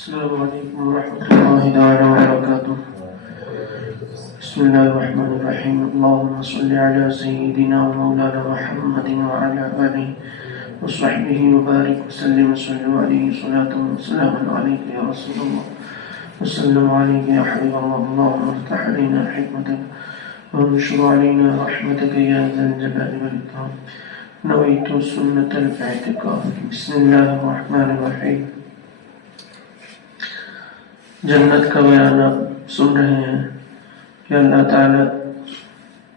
السلام علیکم ورحمۃ اللہ تعالی وبرکاتہ. بسم اللہ الرحمن الرحیم. اللهم صل علی سیدنا مولانا محمد وعلى آلہ وصحبہ وبارک وسلم. صلوا علیہ صلاۃ وسلام علیک یا رسول اللہ وسلم علیک یا حبیب اللہ. اللهم افتح علینا حکمتک وانشر علینا رحمتک یا ذا الجلال والاکرام. نویت سنت الاعتکاف. بسم اللہ الرحمن الرحیم. جنت کا بیان آپ سن رہے ہیں کہ اللہ تعالیٰ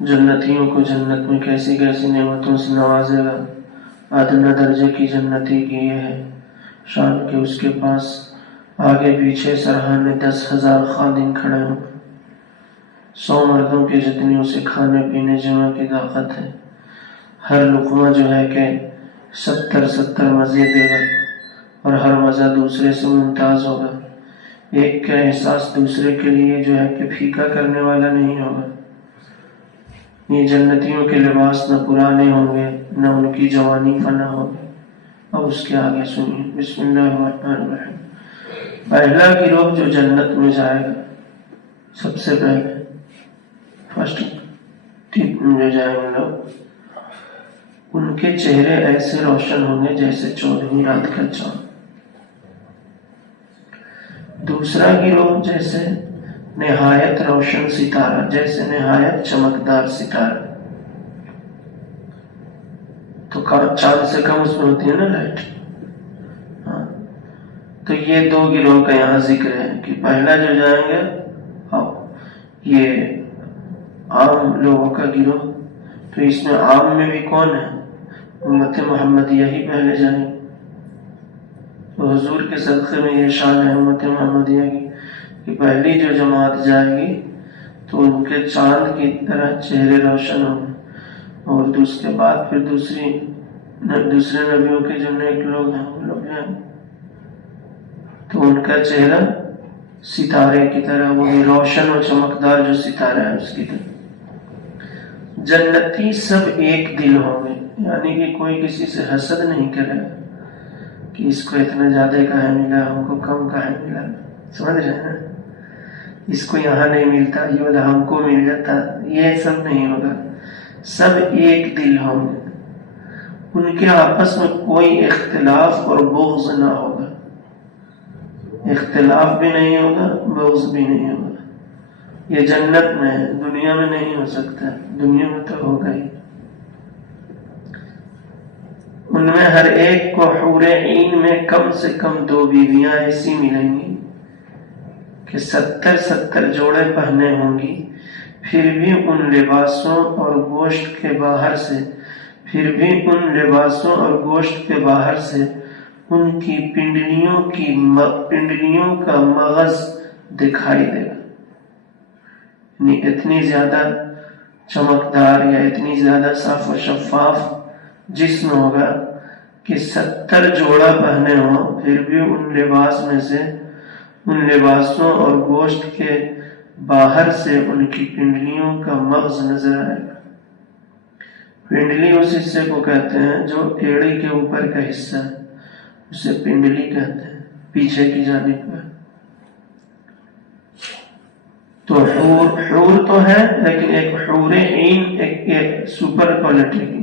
جنتیوں کو جنت میں کیسی کیسی نعمتوں سے نوازے گا. ادنیٰ درجے کی جنتی کی یہ ہے شان کہ اس کے پاس آگے پیچھے سرحانے 10,000 خادم کھڑے ہوں. 100 مردوں کے جتنی اسے کھانے پینے جمع کی طاقت ہے. ہر لقمہ جو ہے کہ 70 مزے دے گا اور ہر مزہ دوسرے سے ممتاز ہوگا. ایک کا احساس دوسرے کے لیے جو ہے کہ پھیکا کرنے والا نہیں ہوگا. یہ جنتیوں کے لباس نہ پرانے ہوں گے نہ ان کی جوانی فنا ہوگی. اب اس کے آگے سنیے. بسم اللہ الرحمن الرحیم. پہلا گروہ جو جنت میں جائے گا سب سے پہلے فرسٹ جو جائیں گے لوگ, ان کے چہرے ایسے روشن ہوں گے جیسے 14ویں رات کا چاند. دوسرا گروہ جیسے نہایت روشن ستارہ, جیسے نہایت چمکدار ستارہ. تو چاند سے کم اس میں ہوتی ہے نا لائٹ. ہاں, تو یہ 2 گروہ کا یہاں ذکر ہے کہ پہلا جو جائیں گے یہ عام لوگوں کا گروہ. تو اس میں عام میں بھی کون ہے؟ امت محمدیہ ہی پہلے جائیں گے. تو حضور کے صدقے میں یہ شان ہے امت محمدیہ کی کہ پہلی جو جماعت جائے گی تو ان کے چاند کی طرح چہرے روشن ہوں گے. اور اس کے بعد پھر دوسرے نبیوں کے جو نیک لوگ ہیں وہ لوگ جائیں گے تو ان کا چہرہ ستارے کی طرح, وہی روشن اور چمکدار جو ستارہ ہے اس کی طرح. جنتی سب ایک دل ہوں گے, یعنی کہ کوئی کسی سے حسد نہیں کرے گا کہ اس کو اتنا زیادہ کہاں ملا, ہم کو کم کہاں ملا. سمجھ رہے ہیں؟ اس کو یہاں نہیں ملتا یہ والا ہم کو مل جاتا, یہ سب نہیں ہوگا. سب ایک دل ہوں گے. ان کے آپس میں کوئی اختلاف اور بغض نہ ہوگا. اختلاف بھی نہیں ہوگا, بغض بھی نہیں ہوگا. یہ جنت میں ہے, دنیا میں نہیں ہو سکتا. دنیا میں تو ہوگا ہی. ان میں ہر ایک کو حور عین میں کم سے کم 2 بیویاں ایسی ملیں گی کہ 70 جوڑے پہنے ہوں گی. پھر بھی ان لباسوں اور گوشت کے باہر سے ان کی پنڈلیوں کا مغز دکھائی دے گا. یعنی اتنی زیادہ چمکدار یا اتنی زیادہ صاف و شفاف جسم ہوگا کہ 70 جوڑا پہنے ہوں, پھر بھی ان لباسوں اور گوشت کے باہر سے ان کی پنڈلیوں کا مغز نظر آئے گا. پنڈلی اس حصے کو کہتے ہیں جو ایڑی کے اوپر کا حصہ ہے, اسے پنڈلی کہتے ہیں, پیچھے کی جانب کا. تو حور تو ہے لیکن ایک حور عین ایک سپر کوالٹی کی.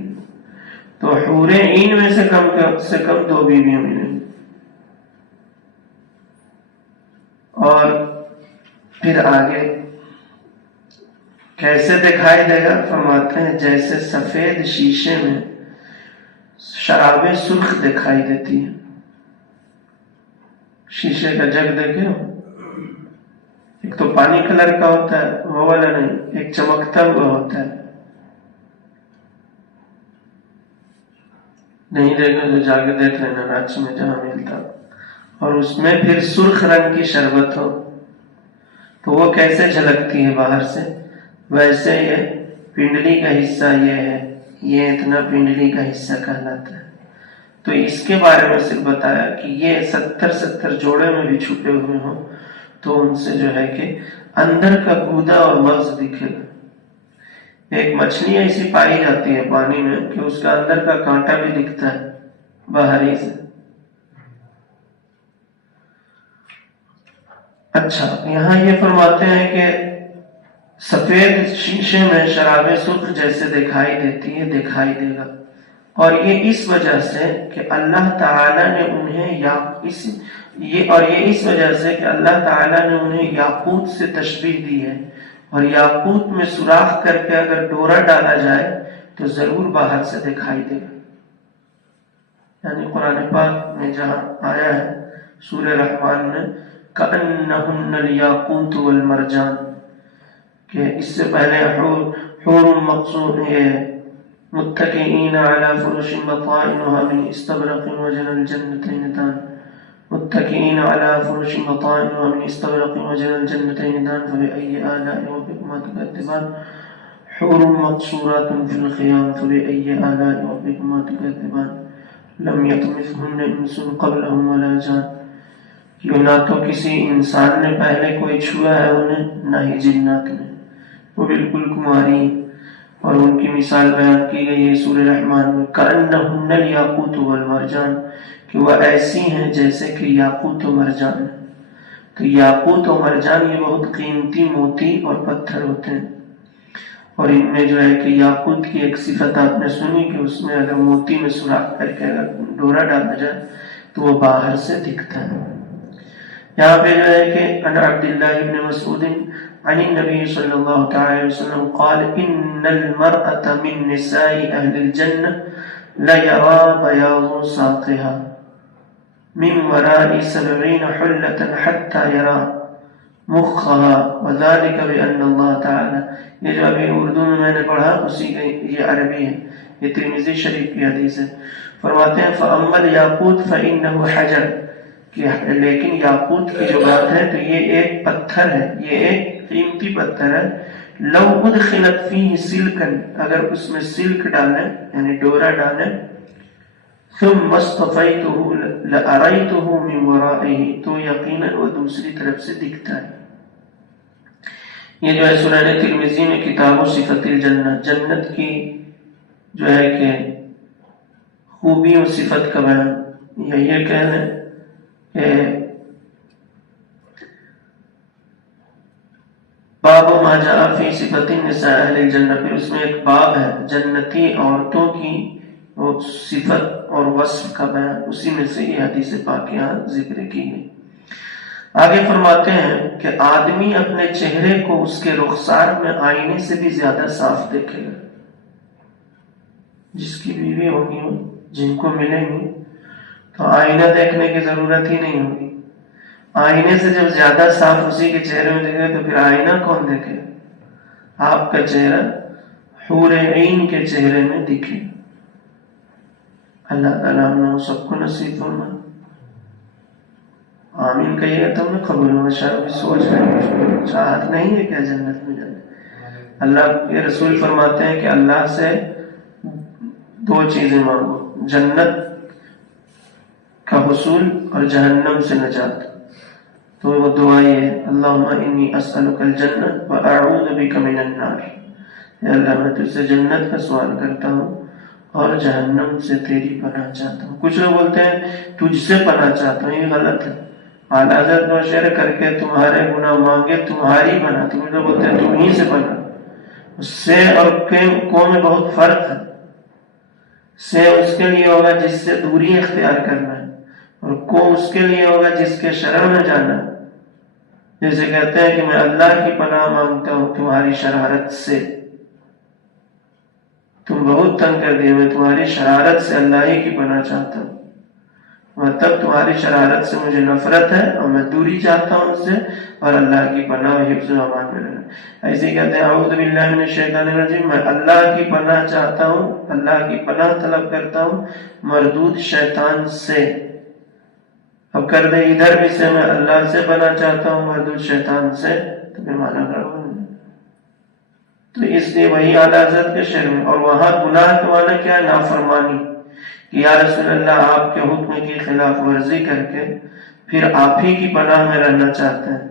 تو حور عین میں سے کم 2 بیویاں ملیں. اور پھر آگے کیسے دکھائی دے گا؟ فرماتے ہیں جیسے سفید شیشے میں شراب سرخ دکھائی دیتی ہے. شیشے کا جگ دیکھے ہو, ایک تو پانی کلر کا ہوتا ہے, وہ والا نہیں, ایک چمکتا ہوا ہوتا ہے. نہیں دیکھا تو جا کے دیکھ لینا رانچی میں جہاں ملتا. اور اس میں پھر سرخ رنگ کی شربت ہو تو وہ کیسے جھلکتی ہے باہر سے, ویسے یہ پنڈلی کا حصہ یہ ہے, یہ اتنا پنڈلی کا حصہ کہلاتا ہے. تو اس کے بارے میں صرف بتایا کہ یہ 70 جوڑے میں بھی چھپے ہوئے ہوں تو ان سے جو ہے کہ اندر کا گودا اور مغز دکھے گا. ایک مچھلی ایسی پائی جاتی ہے پانی میں کہ اس کا اندر کا کانٹا بھی دکھتا ہے باہر ہی سے. اچھا، یہاں یہ فرماتے ہیں کہ سفید شیشے میں شراب سرخ جیسے دکھائی دیتی ہے، دکھائی دے گا، اور یہ اس وجہ سے کہ اللہ تعالیٰ نے انہیں اس وجہ سے کہ اللہ تعالیٰ نے انہیں یاقوت سے تشبیہ دی ہے، اور یاقوت میں سوراخ کر کے اگر ڈورا ڈالا جائے تو ضرور باہر سے دکھائی دے گا۔ یعنی قرآن پاک میں جہاں آیا ہے سورہ رحمان میں کأنہن الیاقوت والمرجان، کہ اس سے پہلے حور مقصود ہے متکئین علی فرش بطائنها من استبرق وجنى الجنتین دان، متکئین علی فرش بطائنها من استبرق وجنى الجنتین دان فبأي آلاء ربكما تكذبان، حور مقصورات في الخيام فبأي آلاء ربكما تكذبان لم يطمثهن انس قبلهم ولا جان، کہ نہ تو کسی انسان نے پہلے کوئی چھوا ہے انہیں، نہ ہی جنات نے، وہ بالکل کماری، اور ان کی مثال بیان کی گئی ہے سورہ رحمان میں کأنہن الیاقوت والمرجان، کہ وہ ایسی ہیں جیسے کہ یاقوت و مرجان۔ تو یاقوت و مرجان یہ بہت قیمتی موتی اور پتھر ہوتے ہیں، اور ان میں جو ہے کہ یاقوت کی ایک صفت آپ نے سنی کہ اس میں اگر موتی میں سوراخ کر کے اگر ڈورا ڈالا جائے تو وہ باہر سے دکھتا ہے۔ یہاں پہ جو ہے کہ عن عبداللہ بن مسعود عن النبی صلی اللہ تعالی وسلم قال ان المرأة من نساء اہل الجنہ لیرا بیاض ساقها من وراء 70 حلة حتى يرى مخها وذلك بأن اللہ تعالی، یہ جو ابھی اردو میں میں نے پڑھا اسی کا یہ عربی ہے، یہ ترمذی شریف کی حدیث ہے۔ فرماتے ہیں فَأَمَّا الْيَاقُوتُ فَإِنَّهُ حَجَرٌ، کہ لیکن یاقوت کی جو بات ہے تو یہ ایک پتھر ہے، یہ ایک قیمتی پتھر ہے، لو ادخلت فیہ سلکن، اگر اس میں سلک ڈالیں یعنی ڈورا ڈالیں، ثم اصطفیتہ لأریتہ من ورائہ، تو یقیناً وہ دوسری طرف سے دکھتا ہے۔ یہ جو ہے سنن ترمذی میں کتاب و صفت الجنہ، جنت کی جو ہے کہ خوبی و صفت کا بیان، یہ کہہ لیں کہ باب ما جاء فی صفت النساء اہل الجنہ، پھر اس میں ایک باب ہے جنتی عورتوں کی وہ صفت اور وصف کا بیان، اسی میں سے یہ حدیث پاک یہاں ذکر کی گئی۔ آگے فرماتے ہیں کہ آدمی اپنے چہرے کو اس کے رخسار میں آئینے سے بھی زیادہ صاف دیکھے گا۔ جس کی بیوی ہوگی جن کو ملیں گی تو آئینہ دیکھنے کی ضرورت ہی نہیں ہوگی، آئینے سے جب زیادہ صاف اسی کے چہرے میں دیکھے تو پھر آئینہ کون دیکھے؟ آپ کا چہرہ حور عین کے چہرے میں دکھے۔ اللہ تعالیٰ ہم سب کو نصیب فرمائے، آمین کہیے گا تم نے قبول ہو۔ شاید سوچ رہے چاہت نہیں ہے کیا جنت میں جانا؟ اللہ کے رسول فرماتے ہیں کہ اللہ سے دو چیزیں مانگو، جنت کا حصول اور جہنم سے نجات۔ تو وہ دعا یہ ہے اللہم انی اسألک الجنہ واعوذ بک من النار، اے اللہ میں تجھ سے جنت کا سوال کرتا ہوں اور جہنم سے تیری پناہ چاہتا ہوں۔ کچھ لوگ بولتے ہیں تجھ سے پناہ چاہتا ہوں، یہ غلط ہے۔ اعلیٰ حضرت نوشہر کر کے تمہارے گناہ مانگے تمہاری پناہ، تم لوگ بولتے ہیں تم ہی سے پناہ۔ اس سے اور کو میں بہت فرق ہے۔ سے اس کے لیے ہوگا جس سے دوری اختیار کرنا ہے، اور کو اس کے لیے ہوگا جس کے شرم میں جانا ہے۔ جیسے کہتے ہیں کہ میں اللہ کی پناہ مانگتا ہوں تمہاری شرارت سے، تم بہت تنگ کر دیے، میں تمہاری شرارت سے اللہ ہی کی پناہ چاہتا ہوں، مطلب تمہاری شرارت سے مجھے نفرت ہے اور میں دوری چاہتا ہوں اس سے، اور اللہ کی پناہ و حفظ و امان میں رہنا۔ ایسے کہتے ہیں اعوذ باللہ من الشیطان الرجیم، میں اللہ کی پناہ چاہتا ہوں، اللہ کی پناہ طلب کرتا ہوں مردود شیطان سے۔ اب کر دے ادھر بھی سے میں اللہ سے پناہ چاہتا ہوں مردود شیطان سے، تو پھر مانا کرو۔ تو اس لیے وہی اعلیٰ حضرت کے شعر میں، اور وہاں گناہ کا معنی کیا ہے؟ نافرمانی، کہ یا رسول اللہ آپ کے حکم کی خلاف ورزی کر کے پھر آپ ہی کی پناہ میں رہنا چاہتے ہیں۔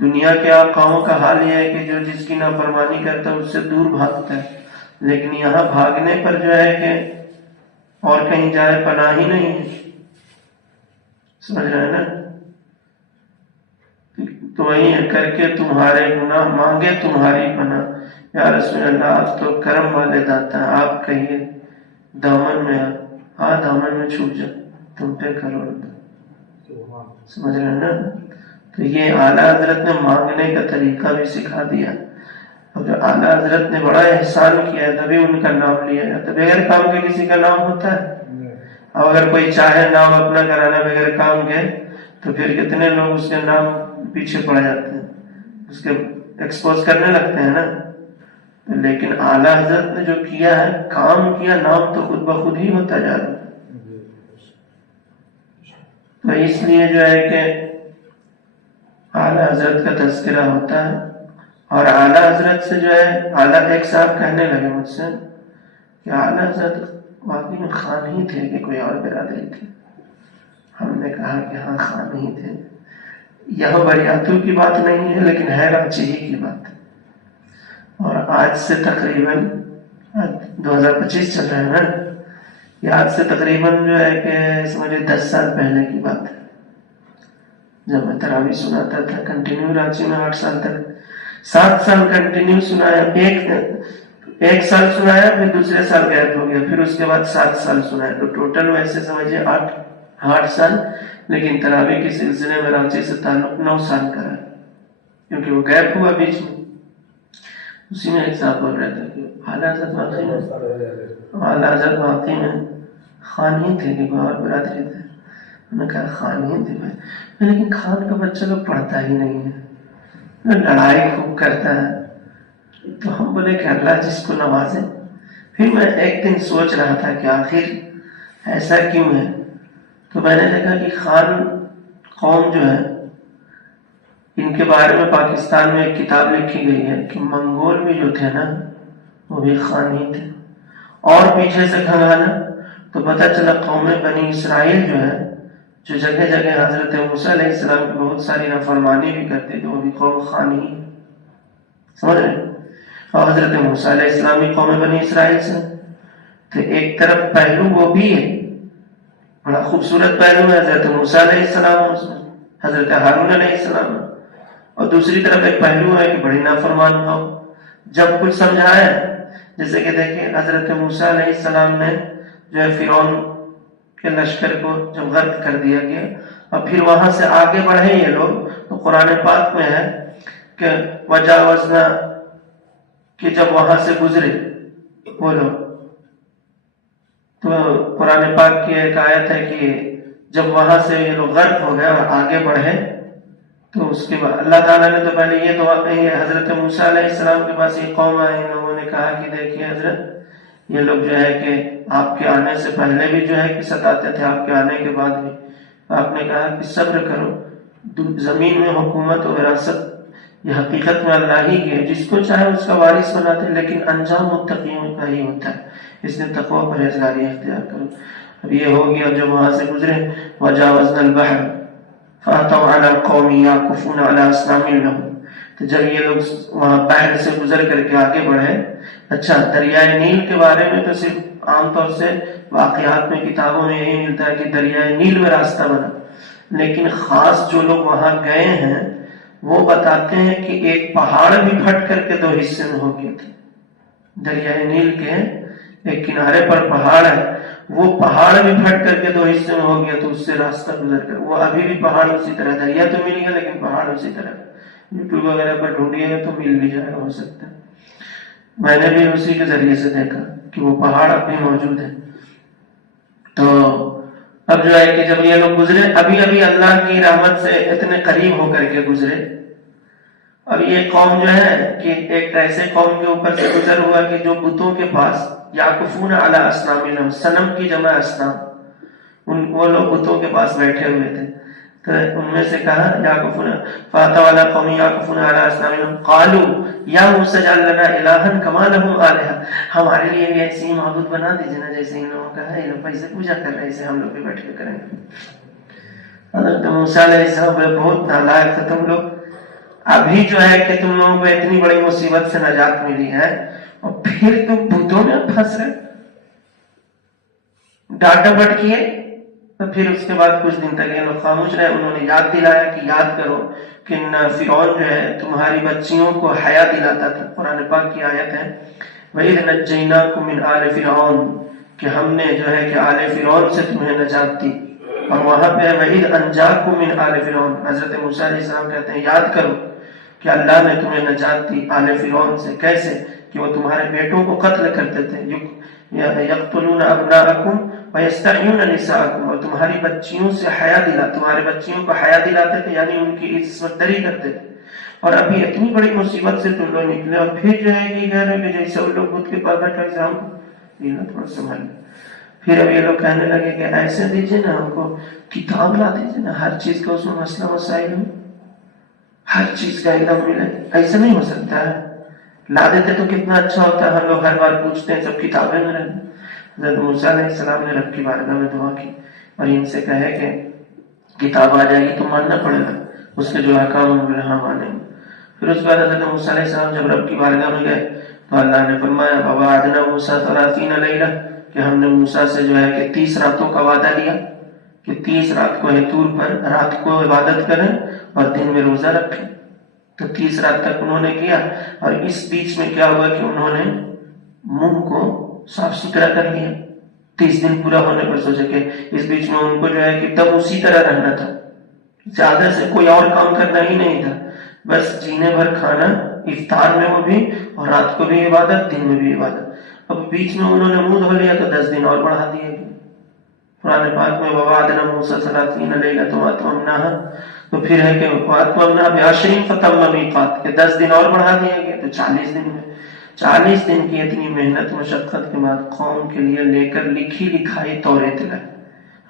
دنیا کے آقاؤں کا حال یہ ہے کہ جو جس کی نافرمانی کرتا ہے اس سے دور بھاگتا ہے، لیکن یہاں بھاگنے پر جو ہے کہ اور کہیں جائے پناہ ہی نہیں ہے، سمجھ رہے ہیں نا؟ تو وہیں کر کے تمہارے گناہ مانگے تمہاری پناہ. یا رسول اللہ آپ تو کرم والے داتا ہیں, آپ کہیے دامن میں دامن میں چھوٹ جا, تم پہ کرو. سمجھ رہے نا؟ تو یہ اعلیٰ حضرت نے مانگنے کا طریقہ بھی سکھا دیا. اب جو اعلیٰ حضرت نے بڑا احسان کیا ہے تبھی ان کا نام لیا جاتا. بغیر کام کے کسی کا نام ہوتا ہے؟ اب اگر کوئی چاہے نام اپنا کرانا بغیر کام کے تو پھر کتنے لوگ اس کے نام پیچھے پڑ جاتے ہیں, اس کے ایکسپوز کرنے لگتے ہیں نا. لیکن اعلیٰ حضرت نے جو کیا ہے, کام کیا, نام تو خود بخود ہی ہوتا جا رہا ہے. تو اس لیے جو ہے کہ اعلیٰ حضرت کا تذکرہ ہوتا ہے. اور اعلیٰ حضرت سے جو ہے, اعلیٰ ایک صاحب کہنے لگے مجھ سے کہ اعلیٰ حضرت واقعی میں خان ہی تھے کہ کوئی اور برادری تھی. ہم نے کہا کہ ہاں خان ہی تھے. یہاں بریاتو کی بات نہیں ہے لیکن ہے رانچی ہی کی بات. اور آج سے تقریباً 2025 چل رہا ہے نا, یہ آج سے تقریباً جو ہے کہ سمجھے 10 سال پہلے کی بات ہے, جب میں تراویح سناتا تھا کنٹینیو رانچی میں 8 سال تک. 7 سال کنٹینیو سنایا, ایک سال سنایا, پھر دوسرے سال غائب ہو گیا, پھر اس کے بعد 7 سال سنایا. تو ٹوٹل ویسے سمجھے 8 سال, لیکن تراویح کے سلسلے میں رانچی سے تعلق 9 سال کا ہے, کیونکہ وہ غائب ہوا بیچ میں. اسی میں ایک صاحب بول رہے تھے کہ اعلیٰ حضرت واقعی میں خان ہی تھے کہ کوئی اور برادری تھے. انہوں نے کہا خان ہی تھے بھائی, لیکن خان کا بچہ تو پڑھتا ہی نہیں ہے, لڑائی خوب کرتا ہے. تو ہم بولے کہ اللہ جس کو نوازے. پھر میں ایک دن سوچ رہا تھا کہ آخر ایسا کیوں ہے. تو میں نے دیکھا کہ خان قوم جو ہے, ان کے بارے میں پاکستان میں ایک کتاب لکھی گئی ہے کہ منگول بھی جو تھے نا وہ بھی خان ہی تھے. اور پیچھے سے کھنگانا تو پتہ چلا قوم بنی اسرائیل جو ہے, جو جگہ جگہ حضرت موسیٰ علیہ السلام کی بہت ساری نافرمانی بھی کرتے تھے, وہ بھی قوم خان ہی. سمجھ رہے؟ اور حضرت موسیٰ علیہ السلام بھی قوم بنی اسرائیل سے. تو ایک طرف پہلو وہ بھی ہے, بڑا خوبصورت پہلو ہے حضرت موسیٰ علیہ السلام, اس میں حضرت ہارون علیہ السلام, اور دوسری طرف ایک پہلو ہے کہ بڑی نافرمان قوم. جب کچھ سمجھایا, جیسے کہ دیکھیں حضرت موسیٰ علیہ السلام نے جو ہے فرعون کے لشکر کو جب غرق کر دیا گیا, اور پھر وہاں سے آگے بڑھے یہ لوگ, تو قرآن پاک میں ہے کہ وجاوزنا, کہ جب وہاں سے گزرے وہ لوگ, تو قرآن پاک کی ایک آیت ہے کہ جب وہاں سے یہ لوگ غرق ہو گئے اور آگے بڑھے, تو اس کے بعد اللہ تعالیٰ نے تو پہلے یہ دعا کہی ہے. حضرت موسیٰ علیہ السلام کے پاس یہ قوم آئی, ان لوگوں نے کہا کہ دیکھیے حضرت, یہ لوگ جو ہے کہ آپ کے آنے سے پہلے بھی جو ہے کہ ستاتے تھے, آپ کے آنے کے بعد بھی. آپ نے کہا کہ صبر کرو, زمین میں حکومت و وراثت یہ حقیقت میں اللہ ہی کی ہے, جس کو چاہے اس کا وارث بناتے ہیں, لیکن انجام متقیوں کا ہی ہوتا ہے, اس نے تقوی پرہیزگاری اختیار کرو. اب یہ ہو گیا جب وہاں سے گزرے. وجاوزنا البحر فاتوا علی قوم یعکفون علی اصنام لهم, تو جب یہ لوگ وہاں بحر سے گزر کر کے آگے بڑھے. اچھا, دریائے نیل کے بارے میں تو صرف عام طور سے واقعات میں کتابوں میں یہی ملتا ہے کہ دریائے نیل میں راستہ بنا, لیکن خاص جو لوگ وہاں گئے ہیں وہ بتاتے ہیں کہ ایک پہاڑ بھی پھٹ کر کے 2 حصے میں ہو گئے تھے. دریائے نیل کے ایک کنارے پر پہاڑ ہے, وہ پہاڑ بھی پھٹ کر کے 2 حصے میں ہو گیا, تو اس سے راستہ گزر کر وہ ابھی بھی پہاڑ اسی طرح, دریا تو مل گیا لیکن پہاڑ اسی طرح. یوٹیوب وغیرہ پر ڈھونڈیے گا تو مل بھی جائے گا, ہو سکتا ہے. میں نے بھی اسی کے ذریعے سے دیکھا کہ وہ پہاڑ اب بھی موجود ہے. تو اب جو ہے کہ جب یہ لوگ گزرے, ابھی اللہ کی رحمت سے اتنے قریب ہو کر کے گزرے. اب یہ قوم جو ہے کہ ایک ایسے قوم کے اوپر سے گزر ہوا کہ جو بتوں کے پاس یعکفون علی اصنام لهم, صنم کی جمع اصنام, وہ لوگ بتوں کے پاس بیٹھے ہوئے تھے. تو ان میں سے کہا یعکفون فاتوا علی قوم یعکفون علی اصنام لهم قالوا یا موسیٰ اجعل لنا الہا کما لهم آلہہ, ہمارے لیے بھی ایسی ہی معبود بنا دیجیے نا جیسے ان لوگوں کا ہے, یہ لوگ پیسے پوجا کر رہے ہیں, اسے ہم لوگ بھی بیٹھ کے کریں گے. حضرت موسیٰ علیہ السلام بہت نالائق تھے تم لوگ, ابھی جو ہے کہ تم لوگوں کو اتنی بڑی مصیبت سے نجات ملی ہے اور پھر تم بتوں میں پھنس رہے. ڈانٹا بٹ کیے تو پھر اس کے بعد کچھ دن تک یہ لوگ خاموش رہے. انہوں نے یاد دلایا کہ یاد کرو کہ فرعون جو ہے تمہاری بچیوں کو حیا دلاتا تھا. قرآن پاک کی آیت ہے وَإِذْ نَجَّيْنَاكُمْ مِنْ آلِ فِرْعَوْنَ کہ ہم نے جو ہے کہ آل فرعون سے تمہیں نجات دی. اور وہاں پہ وَإِذْ أَنْجَاكُمْ مِنْ آلِ فِرْعَوْنَ حضرت موسیٰ علیہ السلام کہتے ہیں یاد کرو کہ اللہ نے تمہیں نجات دی آل فرعون سے. کیسے کہ وہ تمہارے بیٹوں کو قتل کرتے تھے. یقتلون ابناءکم ویستحیون نساءکم اور تمہاری بچیوں سے حیا تمہارے بچیوں کو حیا دلاتے تھے یعنی ان کی عصمت دری کرتے تھے. اور ابھی اتنی بڑی مصیبت سے تم لوگ نکلے اور پھر جو ہے کہ کہہ رہے کہ جیسے ان لوگ خود کے پاس بیٹھا ایسے ہم کو تھوڑا سنبھال لیں. پھر اب یہ لوگ کہنے لگے کہ ایسے دیجیے نا ہم کو کتاب لا دیجیے نا ہر چیز کا اس میں مسئلہ مسائل ہو ہر چیز کا علم ملے. ایسا نہیں ہو سکتا ہے. لا دیتے تو کتنا اچھا ہوتا ہے. ہم لوگ ہر بار پوچھتے ہیں سب کتابیں میں رہے. حضرت موسیٰ علیہ السلام نے رب کی بارگاہ میں دعا کی اور ان سے کہے کہ کتاب آ جائے گی تو ماننا پڑے گا اس کے جو احکام ہوں گے ہم مانیں گے. پھر اس کے بعد حضرت موسیٰ علیہ السلام جب رب کی بارگاہ میں گئے تو اللہ نے فرمایا وَوَعَدْنَا مُوسَىٰ 30 لَيْلَةً کہ ہم نے موسیٰ سے جو ہے کہ 30 راتوں کا وعدہ لیا کہ 30 رات کو طور پر رات کو عبادت کریں اور دن میں روزہ رکھیں. تو 30 رات تک انہوں نے کیا اور اس بیچ میں کیا ہوا کہ انہوں نے منہ کو صاف ستھرا کر لیا. 30 دن پورا ہونے پر سوچے کہ اس بیچ میں ان کو جو ہے کہ تب اسی طرح رہنا تھا. زیادہ سے کوئی اور کام کرنا ہی نہیں تھا. بس جینے بھر کھانا افطار میں وہ بھی اور رات کو بھی عبادت دن میں بھی عبادت. اب بیچ میں انہوں نے منہ دھو لیا تو 10 دن اور بڑھا دیے. قرآن پاک میں وَوَعَدْنَا مُوسَىٰ 30 لَيْلَةً وَأَتْمَمْنَاهَا تو پھر ہے کہ وَأَتْمَمْنَاهَا بِعَشْرٍ فَتَمَّ مِيقَاتُ کہ 10 دن اور بڑھا دیے گئے تو 40 دن میں. 40 دن کی اتنی محنت مشقت کے بعد قوم کے لیے لے کر لکھی لکھائی توریت لائے.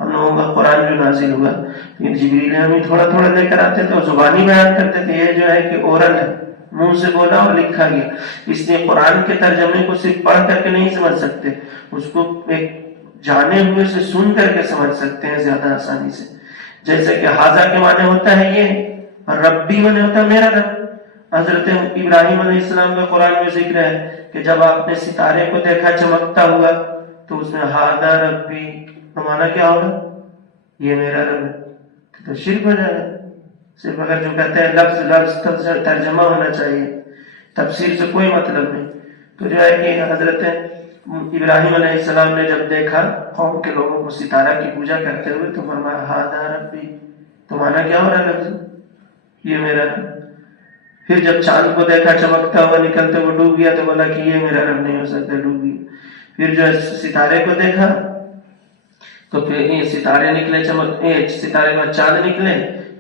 ہم لوگوں کا قرآن جو نازل ہوا جبریل ہمیں تھوڑا تھوڑا لے کر آتے تھے اور زبانی بیان کرتے تھے. یہ جو ہے کہ اورل ہے منہ سے بولا اور لکھا گیا. اس لیے قرآن کے ترجمے کو صرف پڑھ کر کے نہیں سمجھ سکتے اس کو ایک جانے ہوئے سے سن کر کے سمجھ سکتے ہیں زیادہ آسانی سے. جیسے کہ حاضہ کے معنی ہوتا ہے یہ اور ربی معنی ہوتا ہے میرا رب. حضرت ابراہیم علیہ السلام کا قرآن میں ذکر ہے کہ جب آپ نے ستارے کو دیکھا چمکتا ہوا تو اس میں ہاذا ربی تو مانا کیا ہوگا یہ میرا رب ہے. تو شرک ہو جائے گا. صرف اگر جو کہتے ہیں لفظ لفظ ترجمہ ہونا چاہیے تفسیر سے کوئی مطلب نہیں. تو جو ہے کہ حضرت ابراہیم علیہ السلام نے جب دیکھا قوم کے لوگوں کو ستارہ کی پوجا کرتے ہوئے تو فرمایا ہاذا ربی تو مانا کیا ہو رہا ہے لفظ یہ میرا رب. پھر جب چاند کو دیکھا چمکتا ہوا نکلتے وہ ڈوب گیا تو بولا کہ یہ میرا رب نہیں ہو سکتا ڈوب گیا. پھر جو ہے ستارے کو دیکھا تو پھر یہ ستارے نکلے ستارے میں چاند نکلے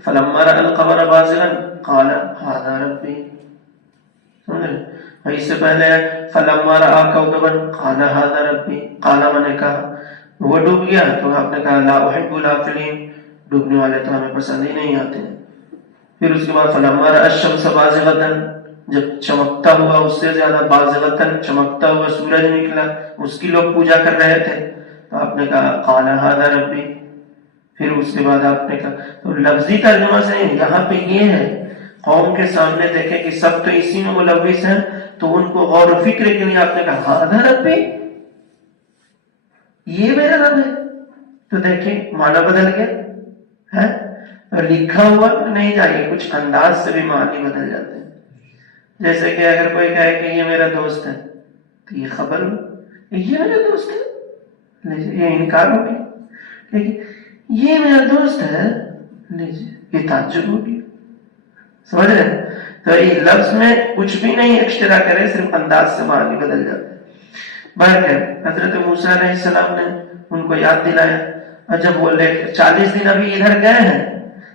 فلما رأى القمر بازغا قال هذا ربي. سمجھے اس سے پہلے فلما رأى كوكبا قال هذا ربي. قال میں نے کہا وہ ڈوب گیا تو آپ نے کہا لا احب الافلین ڈوبنے والے تو ہمیں پسند ہی نہیں آتے. پھر اس کے بعد فلما رأى الشمس بازغة جب چمکتا ہوا اس سے زیادہ بازغة چمکتا ہوا سورج نکلا اس کی لوگ پوجا کر رہے تھے تو آپ نے کہا قال هذا ربي. پھر اس کے بعد آپ نے کہا تو لفظی ترجمہ سے یہاں پہ یہ ہے قوم کے سامنے دیکھیں کہ سب تو اسی میں ملوث ہیں تو ان کو غور و فکر کے لیے آپ نے کہا ہاذا ربی یہ میرا رب ہے. تو دیکھیں معنی بدل گیا ہے اور لکھا ہوا نہیں جائے کچھ انداز سے بھی معنی بدل جاتے ہیں. جیسے کہ اگر کوئی کہے کہ یہ میرا دوست ہے تو یہ خبر یہ میرا دوست ہے یہ انکار ہو گیا. یہ میرا دوست ہے لیجیے یہ تعجب ہوگی. سمجھ رہے ہیں. تو یہ لفظ میں کچھ بھی نہیں ایکسٹرا کرے صرف انداز سے معنی بدل جاتا ہے. بہرکیف حضرت موسیٰ علیہ السلام نے ان کو یاد دلایا اور جب وہ 40 دن ابھی ادھر گئے ہیں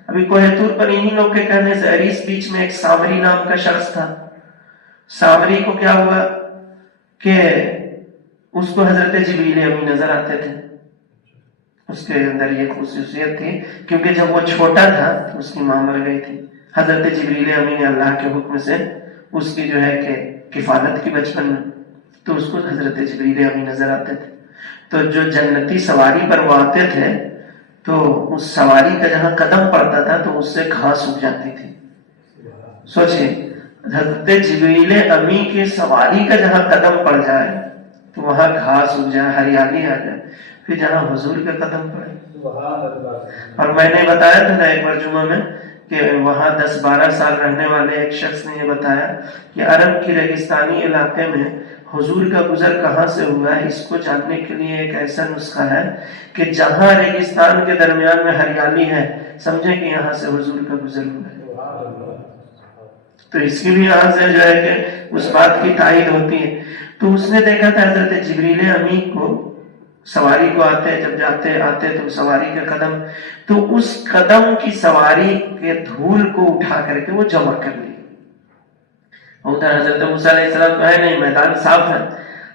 ابھی کوہ طور پر انہی لوگ کے کہنے سے اس بیچ میں ایک سامری نام کا شخص تھا. سامری کو کیا ہوا کہ اس کو حضرت جبریل امی نظر آتے تھے. اس کے اندر یہ خصوصیت تھی کیونکہ جب وہ چھوٹا تھا تو اس کی ماں مر گئی تھی. حضرت جبریل امی نے اللہ کے حکم سے اس کی جو ہے کہ کفالت کی بچپن میں تو اس کو حضرت جبریل امی نظر آتے تھے. تو جو جنتی سواری پر وہ آتے تھے تو اس سواری کا جہاں قدم پڑتا تھا تو اس سے گھاس اگ جاتی تھی. سوچئے حضرت جبریل امی کی سواری کا جہاں قدم پڑ جائے تو وہاں گھاس اگ جائے ہریالی آ جائے. پھر جہاں حضور کا قدم پڑے اور میں نے بتایا تھا نا ایک بار جمعہ میں کہ وہاں 10-12 سال رہنے والے ایک شخص نے یہ بتایا کہ عرب کی ریگستانی علاقے میں حضور کا گزر کہاں سے ہوا ہے، اس کو جاننے کے لیے ایک ایسا نسخہ ہے کہ جہاں ریگستان کے درمیان میں ہریالی ہے سمجھے کہ یہاں سے حضور کا گزر ہوا ہے۔ تو اس کے لیے یہاں سے جو ہے کہ اس بات کی تائید ہوتی ہے۔ تو اس نے دیکھا تھا حضرت جبریل امین کو سواری کو آتے، جب جاتے آتے تو سواری کا قدم، تو اس قدم کی سواری کے دھول کو اٹھا کر کے وہ جمع کر لی۔ ادھر حضرت موسیٰ علیہ السلام ہے نہیں، میدان صاف ہے،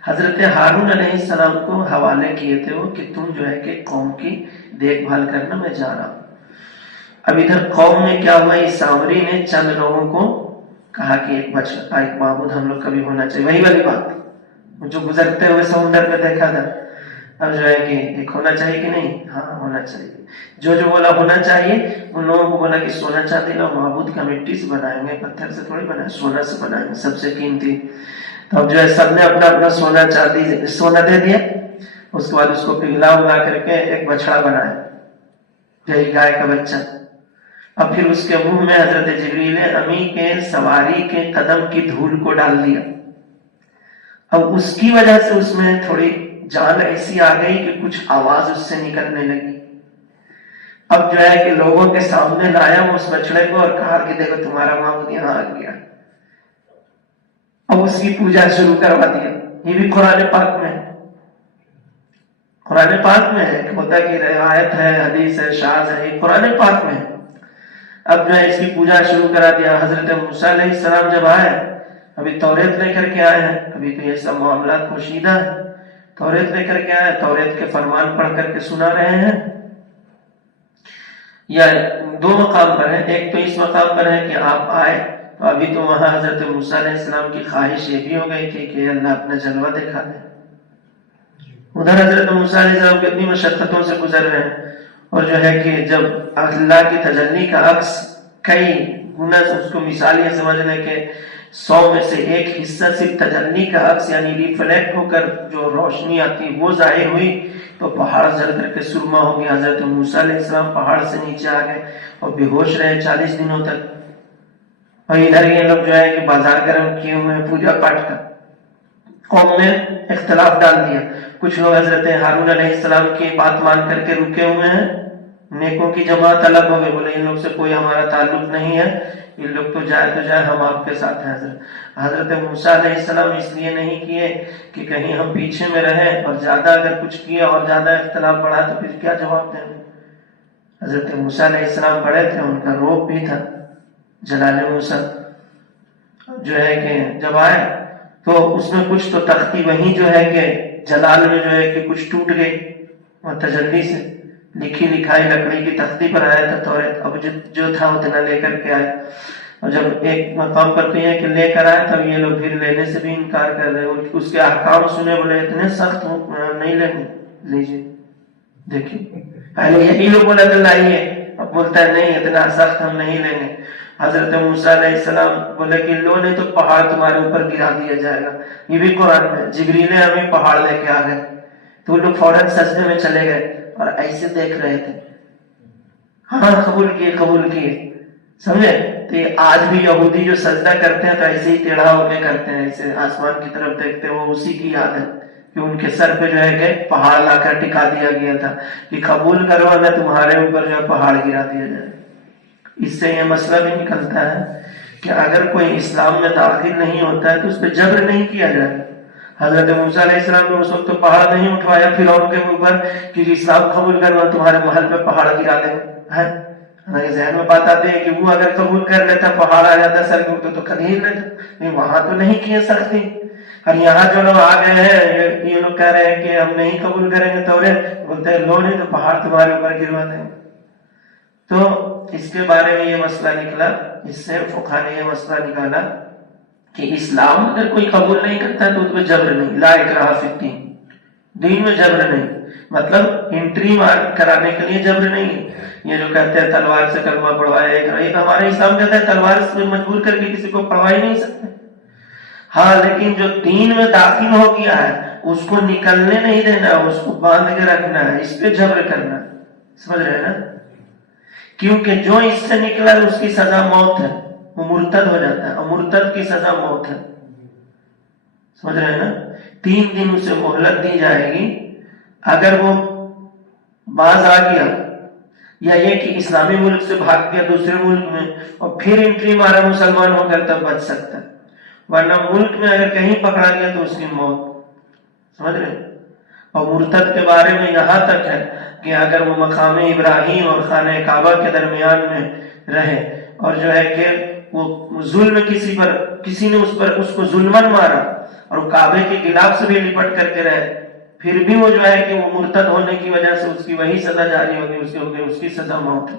حضرت ہارون علیہ السلام کو حوالے کیے تھے وہ کہ تم جو ہے کہ قوم کی دیکھ بھال کرنا، میں جا رہا ہوں۔ اب ادھر قوم میں کیا ہوا، اس سامری نے چند لوگوں کو کہا کہ ایک معبود ہم لوگ کا بھی ہونا چاہیے، وہی والی بات جو گزرتے ہوئے سمندر پہ دیکھا تھا۔ اب جو ہے کہ ایک ہونا چاہیے کہ نہیں، ہاں ہونا چاہیے۔ جو بولا ہونا چاہیے، ان لوگوں کو بولا کہ سونا چاندی لو، معبود کا مٹی سے بنائیں گے، پتھر سے تھوڑی بنائیں، سونا سے بنائیں گے، سب سے قیمتی۔ تو اب جو ہے سب نے اپنا اپنا سونا چاندی سونا دے دیا، اس کے بعد اس کو پگھلا اگلا کر کے ایک بچڑا بنایا، یہی گائے کا بچہ۔ اب پھر اس کے منہ میں حضرت جبریل امی کے سواری کے قدم کی دھول کو ڈال دیا۔ اب اس کی وجہ سے اس میں تھوڑی جان ایسی آ گئی کہ کچھ آواز اس سے نکلنے لگی۔ اب جو ہے کہ لوگوں کے سامنے لایا وہ اس بچڑے کو اور کہا کہ دیکھو تمہارا معبود یہاں آ گیا۔ اب اس کی پوجا شروع کروا دیا۔ یہ بھی قرآن پاک میں ہے، قرآن پاک میں ہے، ہوتا کہ روایت ہے، حدیث ہے، شاذ ہے، یہ قرآن پاک میں ہے۔ اب جو ہے اس کی پوجا شروع کرا دیا۔ حضرت موسیٰ علیہ السلام جب آئے، ابھی توریت لے کر کے آئے ہیں، ابھی تو یہ سب معاملات پوشیدہ ہیں، توریت لے کر کے آئے، توریت کے فرمان پڑھ کر کے سنا رہے ہیں۔ یا دو مقام پر ہے، ایک تو اس مقام پر ہے کہ آپ آئے تو ابھی تو وہاں حضرت موسیٰ علیہ السلام کی خواہش یہ بھی ہو گئی تھی کہ اللہ اپنا جلوہ دکھا دے۔ ادھر حضرت موسیٰ علیہ السلام کتنی مشقتوں سے گزر رہے ہیں، اور جو ہے کہ جب اللہ کی تجلی کا عکس کئی گنا، اس کو مثال یہ سمجھ لیں کہ 100 میں سے ایک حصہ صرف تجلی کا عکس یعنی ریفلیکٹ ہو کر جو روشنی آتی وہ ظاہر ہوئی تو پہاڑ جل کر کے سرما ہو گیا۔ حضرت موسیٰ علیہ السلام پہاڑ سے نیچے آ گئے اور بے ہوش رہے 40 دنوں تک۔ اور ادھر یہ لوگ جو ہے کہ بازار گرم کیے ہوئے ہیں پوجا پاٹ کا۔ قوم نے اختلاف ڈال دیا، کچھ لوگ حضرت ہارون علیہ السلام کی بات مان کر کے رکے ہوئے ہیں، نیکوں کی جماعت الگ ہو گئے، بولے ان لوگ سے کوئی ہمارا تعلق نہیں ہے، یہ لوگ تو جائے ہم آپ کے ساتھ ہیں۔ حضرت موسیٰ علیہ السلام اس لیے نہیں کیے کہ کہیں ہم پیچھے میں رہیں، اور زیادہ اگر کچھ کیا اور زیادہ اختلاف بڑھا تو پھر کیا جواب دیں گے۔ حضرت موسیٰ علیہ السلام بڑے تھے، ان کا روب بھی تھا، جلال موسیٰ جو ہے کہ جب آئے تو اس میں کچھ تو تختی وہیں جو ہے کہ جلال میں جو ہے کہ کچھ ٹوٹ گئی، اور تجلی سے لکھی لکھائی لکڑی کی تختی پر آیا تھا توریت، اب جو تھا اتنا لے کر کے آئے۔ اور جب ایک مقام پر کہیں کہ لے کر آئے تب یہ لوگ پھر لینے سے بھی انکار کر رہے ہیں، اس کے احکام سنے، بولے اتنے سخت نہیں لیں، لیجیے دیکھیے، پہلے یہی لوگ بولا تھا لائیے، اب بولتا ہے نہیں اتنا سخت ہم نہیں لیں گے۔ حضرت موسیٰ علیہ السلام بولے کہ لو نہیں تو پہاڑ تمہارے اوپر گرا دیا جائے گا، یہ بھی قرآن میں۔ جبریل ہمیں پہاڑ لے کے آ گئے تو لوگ فوراً سجدے میں چلے گئے اور ایسے دیکھ رہے تھے، ہاں قبول کیے سمجھے۔ تو یہ آج بھی یہودی جو سجدہ کرتے ہیں تو ایسے ہی ٹیڑھا ہو کے کرتے ہیں، ایسے آسمان کی طرف دیکھتے ہیں، وہ اسی کی یاد ہے کہ ان کے سر پہ جو ہے کہ پہاڑ لا کر ٹکا دیا گیا تھا کہ قبول کرو نہ تمہارے اوپر جو ہے پہاڑ گرا دیا جائے۔ اس سے یہ مسئلہ بھی نکلتا ہے کہ اگر کوئی اسلام میں داخل نہیں ہوتا ہے تو اس پہ جبر نہیں کیا جائے۔ حضرت موسیٰ علیہ السلام نے اس وقت تو پہاڑ نہیں اٹھوایا فرعون کے اوپر کہ اسلام قبول کرنا تمہارے محل پہ پہاڑ گرا دیں گے۔ ہمارے ذہن میں بات آتی ہے کہ وہ اگر قبول کر لیتا پہاڑ آ جاتا سر کے اوپر تو کر ہی لیتا، وہاں تو نہیں کیے سختی۔ اور یہاں جو لوگ آ گئے ہیں یہ لوگ کہہ رہے ہیں کہ ہم نہیں قبول کریں گے توریت، بولتے ہیں لو نہیں تو پہاڑ تمہارے اوپر گروا دیں گے۔ تو اس کے بارے میں یہ مسئلہ نکلا، اس سے فقہ نے یہ مسئلہ نکالا کہ اسلام اگر کوئی قبول نہیں کرتا تو اس میں جبر نہیں، لا اکراہ فی الدین، دین میں جبر نہیں، مطلب انٹری کرانے کے لیے جبر نہیں۔ یہ جو کہتے ہیں تلوار سے کلمہ پڑھوائے، ایک ہمارے اسلام کہتا ہے تلوار سے مجبور کر کے کسی کو پڑھوا ہی نہیں سکتے، ہاں لیکن جو دین میں داخل ہو گیا ہے اس کو نکلنے نہیں دینا، اس کو باندھ کے رکھنا ہے، اس پہ جبر کرنا ہے، سمجھ رہے ہیں نا؟ کیونکہ جو اس سے نکلا اس کی سزا موت ہے، وہ مرتد ہو جاتا ہے، اور مرتد کی سزا موت ہے، سمجھ رہے ہیں نا؟ 3 دن اسے مہلت دی جائے گی، اگر وہ باز آ گیا یا یہ کہ اسلامی ملک سے بھاگ گیا دوسرے ملک میں اور پھر انٹری مارا مسلمان ہو کر، تب بچ سکتا ہے، ورنہ ملک میں اگر کہیں پکڑا گیا تو اس کی موت، سمجھ رہے ہیں؟ اور مرتد کے بارے میں یہاں تک ہے کہ اگر وہ مقام ابراہیم اور خانہ کعبہ کے درمیان میں رہے اور جو ہے کہ وہ ظلم کسی نے اس کو ظلمن مارا اور وہ کعبے کے غلاف سے بھی لپٹ کر کے رہے، پھر بھی وہ جو ہے کہ وہ مرتد ہونے کی وجہ سے اس کی وہی سزا جاری ہوگی، اس کی سزا موت ہے۔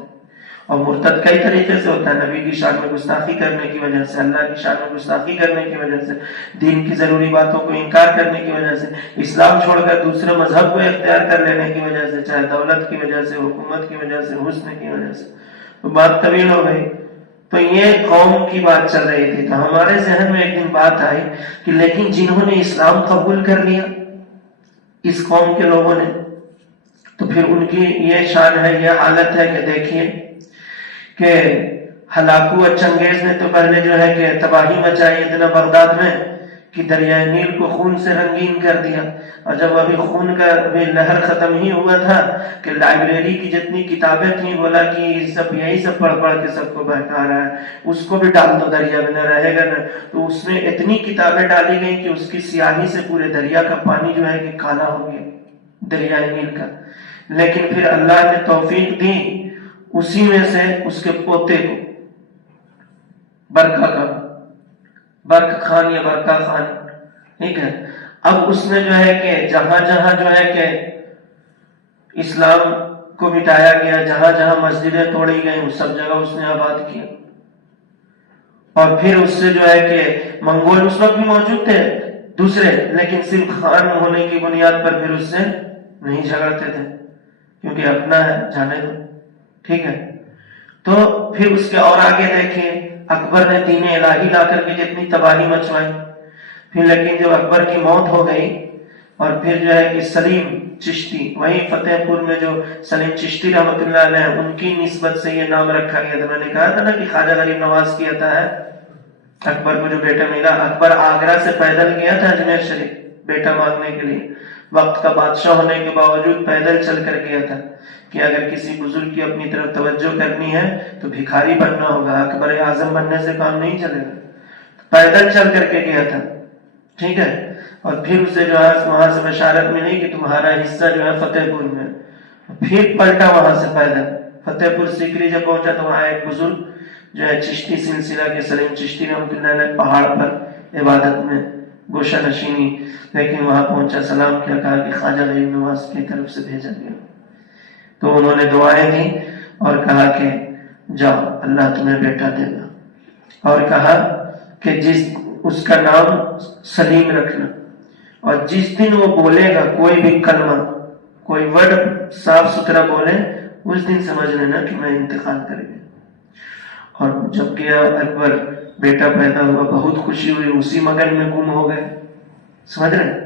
اور مرتد کئی طریقے سے ہوتا ہے، نبی کی شان میں گستاخی کرنے کی وجہ سے، اللہ کی شان میں گستاخی کرنے کی وجہ سے، دین کی ضروری باتوں کو انکار کرنے کی وجہ سے، اسلام چھوڑ کر دوسرے مذہب کو اختیار کر لینے کی وجہ سے، چاہے دولت کی وجہ سے، حکومت کی وجہ سے، حسن کی وجہ سے۔ تو بات طویل ہو گئی، تو یہ قوم کی بات چل رہی تھی، تو ہمارے ذہن میں ایک دن بات آئی کہ لیکن جنہوں نے اسلام قبول کر لیا اس قوم کے لوگوں نے، تو پھر ان کی یہ شان ہے، یہ حالت ہے کہ دیکھیے کہ ہلاکو چنگیز نے تو پہلے جو ہے کہ تباہی مچائی اتنا بغداد میں کہ دریائے نیل کو خون سے رنگین کر دیا، اور جب ابھی خون کا لہر ختم ہی ہوا تھا کہ لائبریری کی جتنی کتابیں تھیں بولا کہ یہی سب پڑھ پڑھ کے سب کو بہکا رہا ہے، اس کو بھی ڈال دو دریا میں، نہ رہے گا نہ۔ تو اس میں اتنی کتابیں ڈالی گئی کہ اس کی سیاہی سے پورے دریا کا پانی جو ہے کہ کالا ہو گیا، دریائے نیل کا۔ لیکن پھر اللہ نے توفیق دی، اسی میں سے اس کے پوتے کو برق خان یا برقہ خان، ٹھیک ہے، اب اس نے جو ہے کہ جہاں جہاں جو ہے کہ اسلام کو مٹایا گیا، جہاں جہاں مسجدیں توڑی گئیں، اس سب جگہ اس نے آباد کیا، اور پھر اس سے جو ہے کہ منگول اس وقت بھی موجود تھے دوسرے، لیکن صرف خان ہونے کی بنیاد پر پھر اس سے نہیں جھگڑتے تھے، کیونکہ اپنا ہے، جانے دو، ٹھیک ہے۔ تو پھر اس کے اور آگے دیکھیں، اکبر نے دین الہی لا کر کے کتنی تباہی مچوائی، پھر لیکن جب اکبر کی موت ہو گئی اور پھر جو ہے کہ سلیم چشتی، وہی فتح پور میں جو سلیم چشتی رحمۃ اللہ علیہ، ان کی نسبت سے یہ نام رکھا گیا تھا۔ میں نے کہا تھا نا کہ خواجہ غریب نواز کی عطا ہے اکبر کو جو بیٹا ملا۔ اکبر آگرہ سے پیدل گیا تھا اجمیر شریف بیٹا مانگنے کے لیے، وقت کا بادشاہ ہونے کے باوجود پیدل چل کر گیا تھا کہ اگر کسی بزرگ کی اپنی طرف توجہ کرنی ہے تو بھکاری بننا ہوگا، اکبر اعظم بننے سے کام نہیں چلے گا، پیدل چل کر کے گیا تھا، ٹھیک ہے۔ اور پھر اسے جو ہے وہاں سے بشارت ملی کہ تمہارا حصہ جو ہے فتح پور میں، پھر پلٹا وہاں سے پیدل فتح پور سیکری جب پہنچا تو وہاں ایک بزرگ جو ہے چشتی سلسلہ کے سلیم چشتی رحمۃ اللہ علیہ پہاڑ پر عبادت میں گوشہ نشینی، لیکن وہاں پہنچا، سلام کیا، کہا کہ خواجہ غریب نواز کی طرف سے بھیجا گیا۔ تو انہوں نے دعائیں دی اور کہا کہ جاؤ اللہ تمہیں بیٹا دے گا، اور کہا کہ اس کا نام سلیم رکھنا، اور جس دن وہ بولے گا کوئی بھی کلمہ، کوئی ورڈ صاف ستھرا بولے، اس دن سمجھ لینا کہ میں انتقال کر گیا۔ اور جب گیا اکبر، بیٹا پیدا ہوا، بہت خوشی ہوئی، اسی مگن میں گم ہو گئے، سمجھ رہے،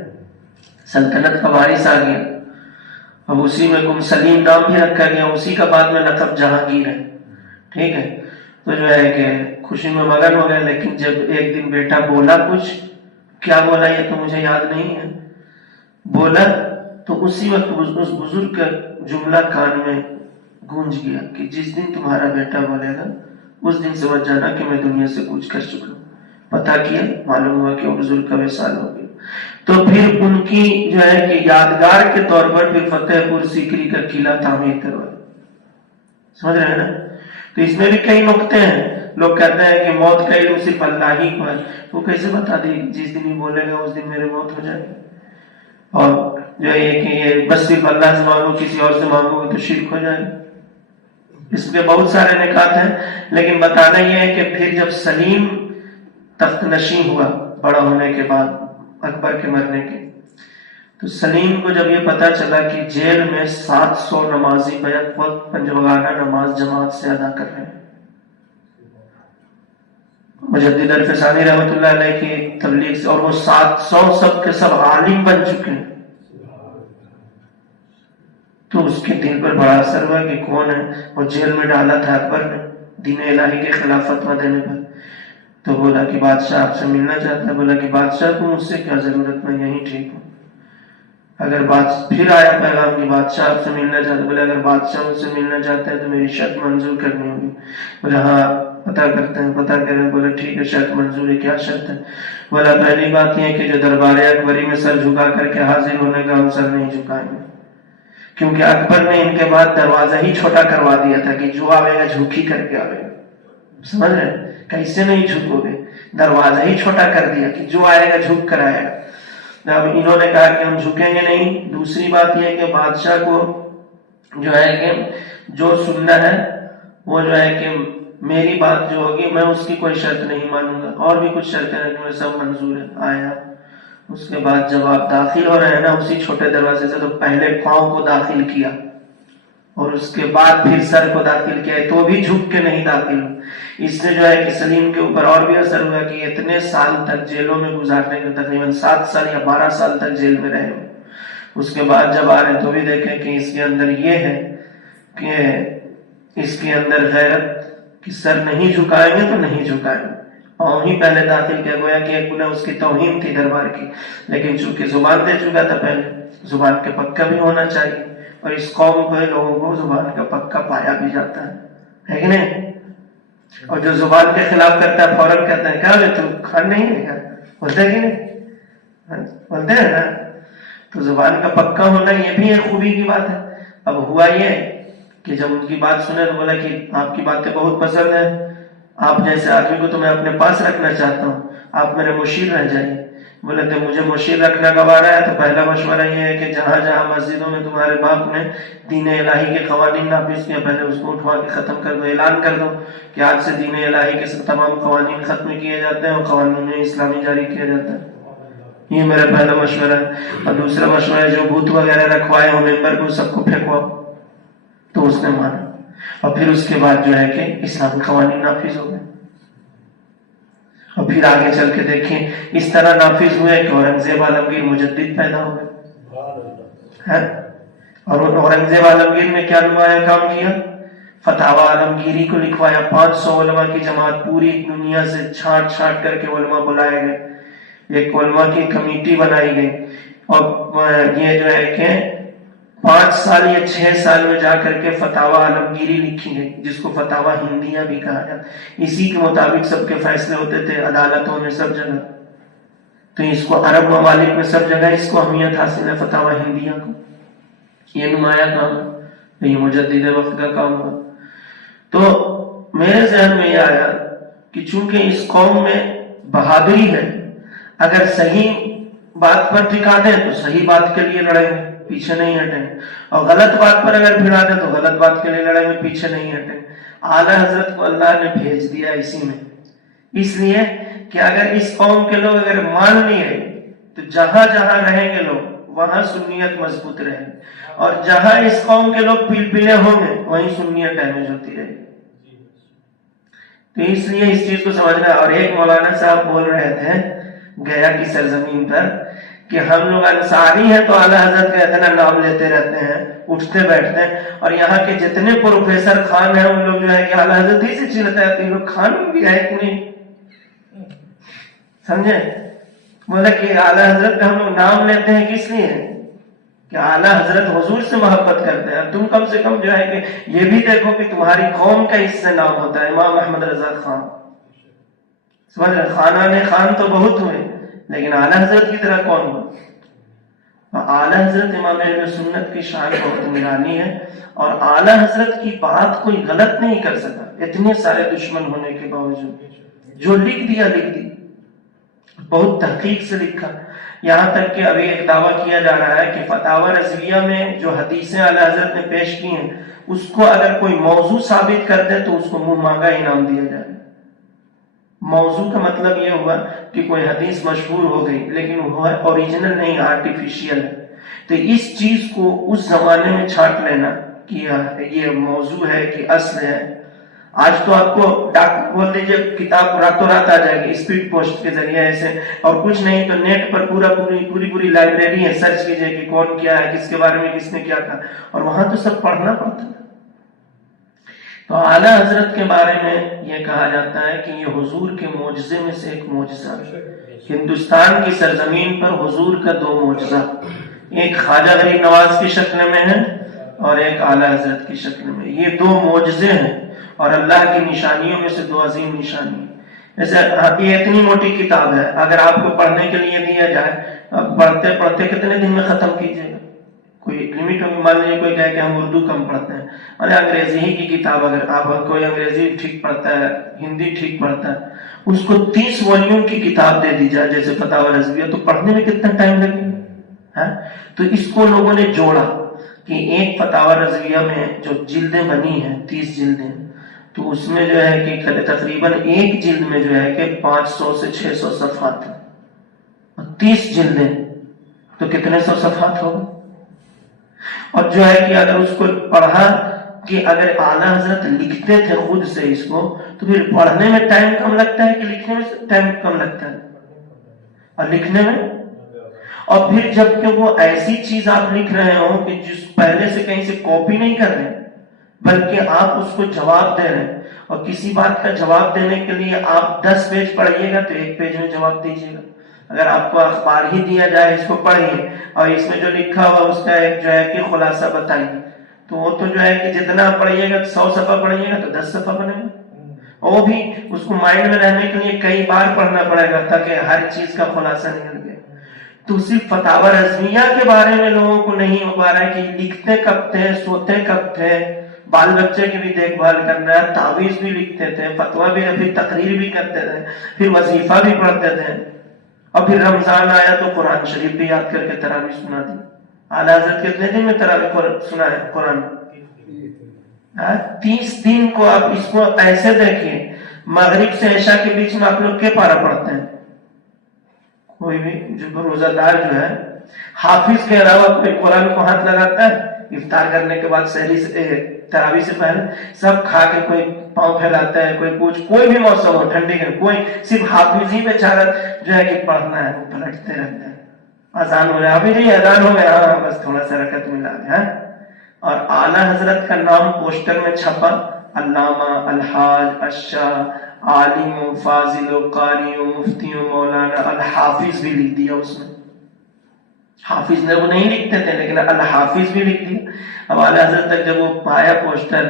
سلطنت کا وارث آ گیا، اب اسی میں گم، سلیم نام بھی رکھا گیا، اسی کا بعد میں لقب جہانگیر ہے، ٹھیک ہے۔ تو جو ہے کہ خوشی میں مگن ہو گئے، لیکن جب ایک دن بیٹا بولا کچھ، کیا بولا یہ تو مجھے یاد نہیں ہے، بولا تو اسی وقت اس بزرگ کا جملہ کان میں گونج گیا کہ جس دن تمہارا بیٹا بولے گا اس دن سمجھ جانا کہ میں دنیا سے کچھ کر چکا ہوں۔ پتا کیا، معلوم ہوا کہ وہ بزرگ کا وصال ہو گیا۔ تو پھر ان کی جو ہے کہ یادگار کے طور پر پھر فتح پور سیکری کا قلعہ تعمیر کروایا، سمجھ رہے ہیں نا۔ تو اس میں بھی کئی نقطے ہیں، لوگ کہتے ہیں کہ موت کا علم صرف اللہ ہی کو ہے، تو کیسے بتا دی جس دن ہی بولے گا اس دن میرے موت ہو جائے گی، اور جو ہے کہ یہ بس صرف اللہ سے مانگو، کسی اور سے مانگو گے تو شرک ہو جائے گا۔ اس کے بہت سارے نکات ہیں، لیکن بتانا یہ ہے کہ پھر جب سلیم تخت نشین ہوا بڑا ہونے کے بعد اکبر کے مرنے کے، تو سلیم کو جب یہ پتا چلا کہ جیل میں 700 نمازی بیک وقت پنجوگانہ نماز جماعت سے ادا کر رہے ہیں، مجدد الفسانی رحمۃ اللہ علیہ کی تبلیغ سے، اور وہ 700 سب کے سب عالم بن چکے ہیں، تو اس کے دل پر بڑا اثر ہوا کہ کون ہے، اور جیل میں ڈالا تھا اکبر نے دین الہی کے خلاف فتویٰ دینے پر۔ تو بولا کہ بادشاہ آپ سے ملنا چاہتا ہے۔ بولا کہ بادشاہ کو مجھ سے کیا ضرورت، میں یہیں ٹھیک ہوں۔ اگر پھر آیا پیغام کہ بادشاہ آپ سے ملنا چاہتا ہے۔ بولے اگر بادشاہ مجھ سے ملنا چاہتا ہے تو میری شرط منظور کرنی ہوگی۔ بولے ہاں پتہ کرتے ہیں، پتہ کریں۔ بولے ٹھیک ہے، شرط منظور ہے، کیا شرط ہے؟ بولا پہلی بات یہ کہ جو دربار اکبری میں سر جھکا کر کے حاضر ہونے کا ہم سر نہیں جھکائیں گے، کیونکہ اکبر نے ان کے بعد دروازہ ہی چھوٹا کروا دیا تھا کہ جو آئے گا جھوکی کر کے آئے گا۔ سمجھ رہے ہیں؟ کیسے نہیں جھکو گے، دروازہ ہی چھوٹا کر دیا کہ جو آئے گا جھک کر آئے گا۔ اب انہوں نے کہا کہ ہم جھکیں گے نہیں۔ دوسری بات یہ کہ بادشاہ کو جو ہے کہ جو سننا ہے وہ جو ہے کہ میری بات جو ہوگی میں اس کی کوئی شرط نہیں مانوں گا، اور بھی کچھ شرطیں ہیں کہ مجھے سب منظور ہے۔ آیا اس کے بعد جب آپ داخل ہو رہے ہیں نا اسی چھوٹے دروازے سے، تو پہلے پاؤں کو داخل کیا اور اس کے بعد پھر سر کو داخل کیا، تو بھی جھک کے نہیں داخل ہو۔ اس سے جو ہے کہ سلیم کے اوپر اور بھی اثر ہوا کہ اتنے سال تک جیلوں میں گزارنے کے، تقریباً 7 سال یا 12 سال تک جیل میں رہے ہو۔ اس کے بعد جب آ رہے تو بھی دیکھیں کہ اس کے اندر یہ ہے کہ اس کے اندر غیرت کہ سر نہیں جھکائیں گے تو نہیں جھکائیں گے، اور ہی پہلے داخل کیا گویا کہ ایک اس کی توہین تھی دربار کی، لیکن چونکہ زبان دے چکا تھا پہلے، زبان کے پکا بھی ہونا چاہیے، اور اس قوم کو لوگوں کو زبان کا پکا پایا بھی جاتا ہے کہ نہیں؟ اور جو زبان کے خلاف کرتا ہے فوراً کہتا ہے کیا تو کھان نہیں ہے کیا، بولتے ہیں کہ نہیں، بولتے ہیں نا؟ تو زبان کا پکا ہونا یہ بھی ایک خوبی کی بات ہے۔ اب ہوا یہ کہ جب ان کی بات سنے تو بولا کہ آپ کی باتیں بہت پسند ہیں، آپ جیسے آدمی کو تو میں اپنے پاس رکھنا چاہتا ہوں، آپ میرے مشیر رہ جائیں۔ بولے تو مجھے مشیر رکھنا گوارا ہے تو پہلا مشورہ یہ ہے کہ جہاں جہاں مسجدوں میں تمہارے باپ نے دین الہی کے قوانین نافذ کیا پہلے اس کو اٹھوا کے ختم کر دو، اعلان کر دو کہ آج سے دین الہی کے تمام قوانین ختم کیے جاتے ہیں اور قوانین اسلامی جاری کیا جاتا ہے۔ یہ میرا پہلا مشورہ ہے۔ اور دوسرا مشورہ ہے جو بت وغیرہ رکھوائے ہو ممبر کو سب کو پھینکواؤ، تو اس نے مانا، اور پھر اس کے بعد جو ہے کہ اسلامی قوانین نافذ ہو گئے۔ اور پھر آگے چل کے دیکھیں اس طرح نافذ ہوئے کہ اورنگزیب عالمگیر مجدد پیدا ہوئے، اور اورنگزیب عالمگیر نے کیا نمایاں کام کیا، فتاوی عالمگیری کو لکھوایا، 500 علماء کی جماعت پوری دنیا سے چھانٹ چھانٹ کر کے علماء بلائے گئے، ایک علماء کی کمیٹی بنائی گئی، اور یہ جو ہے کہ 5 سال یا 6 سال میں جا کر کے فتاوی عالمگیری لکھی گئی، جس کو فتاوی ہندیہ بھی کہا جاتا۔ اسی کے مطابق سب کے فیصلے ہوتے تھے عدالتوں میں سب جگہ، تو اس کو عرب ممالک میں سب جگہ اس کو اہمیت حاصل ہے فتاوی ہندیہ کو۔ یہ نمایاں کام ہے، یہ مجدد وقت کا کام ہوا۔ تو میرے ذہن میں یہ آیا کہ چونکہ اس قوم میں بہادری ہے، اگر صحیح بات پر ٹھکا دیں تو صحیح بات کے لیے لڑیں گے، پیچھے نہیں ہٹیں گے، اور غلط بات پر اگر بھڑا دیں تو غلط بات کے لیے لڑیں گے، پیچھے نہیں ہٹیں گے۔ اعلیٰ حضرت کو اللہ نے بھیج دیا اسی میں، اس لیے کہ اگر اس قوم کے لوگ اگر مان لیے تو جہاں جہاں رہیں گے لوگ وہاں سنیت مضبوط رہے گی، اور جہاں اس قوم کے لوگ پلپلے ہوں گے وہیں سنیت ڈیمیج ہوتی رہے گی۔ تو اس لیے اس چیز کو سمجھنا ہے۔ اور ایک مولانا صاحب بول رہے تھے گیا کی سرزمین پر کہ ہم لوگ انصاری ہیں تو اعلیٰ حضرت کا اتنا نام لیتے رہتے ہیں، اٹھتے بیٹھتے ہیں، اور یہاں کے جتنے پروفیسر خان ہیں ان لوگ جو ہے کہ اعلیٰ حضرت ہی سے چلتے ہیں، تو یہ لوگ خان بھی ہے کہ نہیں، سمجھے؟ بولے کہ اعلیٰ حضرت کا ہم لوگ نام لیتے ہیں کس لیے کہ اعلیٰ حضرت حضور سے محبت کرتے ہیں، تم کم سے کم جو ہے کہ یہ بھی دیکھو کہ تمہاری قوم کا اس سے نام ہوتا ہے، امام احمد رضا خان، سمجھ رہے؟ خانان خان تو بہت ہوئے لیکن اعلیٰ حضرت کی طرح کون ہوا؟ اعلیٰ حضرت امام اہل سنت کی شان بہت نگرانی ہے، اور اعلیٰ حضرت کی بات کوئی غلط نہیں کر سکا، اتنے سارے دشمن ہونے کے باوجود جو لکھ دیا لکھ دی، بہت تحقیق سے لکھا، یہاں تک کہ ابھی ایک دعویٰ کیا جا رہا ہے کہ فتاوی رضویہ میں جو حدیثیں اعلیٰ حضرت نے پیش کی ہیں اس کو اگر کوئی موضوع ثابت کر دے تو اس کو منہ مانگا انعام دیا جائے۔ موضوع کا مطلب یہ ہوا کہ کوئی حدیث مشہور ہو گئی لیکن وہ اوریجنل نہیں، آرٹیفیشیل ہے، تو اس چیز کو اس زمانے میں چھانٹ لینا کہ یہ موضوع ہے کہ اصل ہے، آج تو آپ کو ڈاکٹر بول دیجیے کتاب راتوں رات آ جائے گی اسپیڈ پوسٹ کے ذریعے ایسے، اور کچھ نہیں تو نیٹ پر پوری لائبریری ہے، سرچ کیجیے کہ کون کیا ہے، کس کے بارے میں کس نے کیا تھا، اور وہاں تو سب پڑھنا پڑتا ہے۔ تو اعلیٰ حضرت کے بارے میں یہ کہا جاتا ہے کہ یہ حضور کے معجزے میں سے ایک معجزہ ہے۔ ہندوستان کی سرزمین پر حضور کا دو معجزہ، ایک خواجہ غریب نواز کی شکل میں ہے اور ایک اعلیٰ حضرت کی شکل میں، یہ دو معجزے ہیں اور اللہ کی نشانیوں میں سے دو عظیم نشانی۔ جیسے یہ اتنی موٹی کتاب ہے، اگر آپ کو پڑھنے کے لیے دیا جائے، پڑھتے پڑھتے کتنے دن میں ختم کیجیے گا؟ کوئی لمٹ ہوگی؟ مان لیجیے کوئی کہے کہ ہم اردو کم پڑھتے ہیں، اور انگریزی ہی کی کتاب، اگر آپ کوئی انگریزی ٹھیک پڑھتا ہے، ہندی ٹھیک پڑھتا ہے، اس کو 30 والیوم کی کتاب دے دی جائے جیسے فتاوی رضویہ، تو پڑھنے میں کتنا ٹائم لگے گا؟ تو اس کو لوگوں نے جوڑا کہ ایک فتاوی رضویہ میں جو جلدیں بنی ہیں 30 جلدیں، تو اس میں جو ہے کہ تقریباً ایک جلد میں جو ہے کہ 500 سے 600 صفحات، اور 30 جلدیں تو کتنے سو صفحات ہوگا؟ اور جو ہے کہ اگر اس کو پڑھا کہ اگر اعلیٰ حضرت لکھتے تھے خود سے اس کو، تو پھر پڑھنے میں ٹائم کم لگتا ہے کہ لکھنے میں ٹائم کم لگتا ہے؟ اور لکھنے میں، اور پھر جب کہ وہ ایسی چیز آپ لکھ رہے ہوں کہ جس پہلے سے کہیں سے کاپی نہیں کر رہے بلکہ آپ اس کو جواب دے رہے ہیں، اور کسی بات کا جواب دینے کے لیے آپ 10 پیج پڑھیے گا تو 1 پیج میں جواب دیجیے گا۔ اگر آپ کو اخبار ہی دیا جائے اس کو پڑھیے اور اس میں جو لکھا ہوا اس کا ایک جو ہے کہ خلاصہ بتائیے، تو وہ تو جو ہے کہ جتنا پڑھیے گا 100 صفحہ پڑھیے گا تو 10 صفحہ بنے گا، اور وہ بھی اس کو مائنڈ میں رہنے کے لیے کئی بار پڑھنا پڑے گا تاکہ ہر چیز کا خلاصہ نکل گیا۔ تو صرف فتاوی رضویہ کے بارے میں لوگوں کو نہیں ہو پا رہا ہے کہ لکھتے کب تھے، سوتے کب تھے، بال بچے کی بھی دیکھ بھال کرنا ہے، تعویذ بھی لکھتے تھے، فتویٰ بھی، پھر تقریر بھی کرتے تھے، پھر وظیفہ بھی پڑھتے تھے، اور پھر رمضان آیا تو قرآن شریف بھی یاد کر کے تراویح سنا دی۔ اعلیٰ حضرت کتنے دن میں تراویح سنا ہے قرآن؟ 30 دن کو آپ اس کو ایسے دیکھیے، مغرب سے عشاء کے بیچ میں آپ لوگ کے پارا پڑھتے ہیں؟ کوئی بھی جو روزہ دار جو ہے، حافظ کے علاوہ کوئی قرآن کو ہاتھ لگاتا ہے؟ افطار کرنے کے بعد سحری سے تراویح سے پہلے سب کھا کے کوئی پاؤں پھیلاتا ہے، کوئی کچھ، کوئی بھی موسم ہو، ٹھنڈی کا، کوئی صرف حافظ ہی بیچارہ جو ہے کہ پڑھنا ہے وہ پلٹتے رہتے ہیں۔ اذان ہو رہا ہے، ابھی نہیں اذان ہو گیا، ہاں بس تھوڑا سا رکعت ملا دیا۔ اور اعلیٰ حضرت کا نام پوسٹر میں چھپا، علامہ، الحاج، الشاہ، عالم و فاضل و قاری و مفتی و مولانا، الحافظ بھی لکھ دیا اس میں۔ حافظ نے وہ نہیں لکھتے تھے لیکن الحافظ بھی لکھ دیا۔ اب اعلیٰ حضرت تک جب وہ پایا پوسٹر،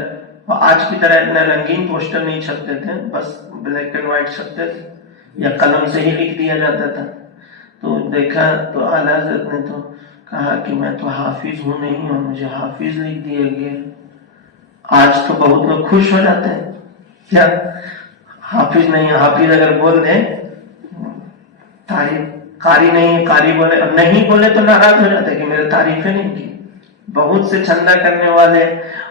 آج کی طرح اتنا رنگین پوسٹر نہیں چھپتے تھے، بس بلیک اینڈ وائٹ چھپتے تھے یا قلم سے ہی لکھ دیا جاتا تھا، تو دیکھا تو اعلیٰ حضرت نے تو کہا کہ میں تو حافظ ہوں نہیں ہوں، مجھے حافظ لکھ دیا گیا۔ آج تو بہت لوگ خوش ہو جاتے ہیں، کیا حافظ نہیں، حافظ اگر بول دیں تعریف، قاری نہیں، قاری بولے، اب نہیں بولے تو ناراض ہو جاتے کہ میرے تعریفیں نہیں کی۔ بہت سے چندہ کرنے والے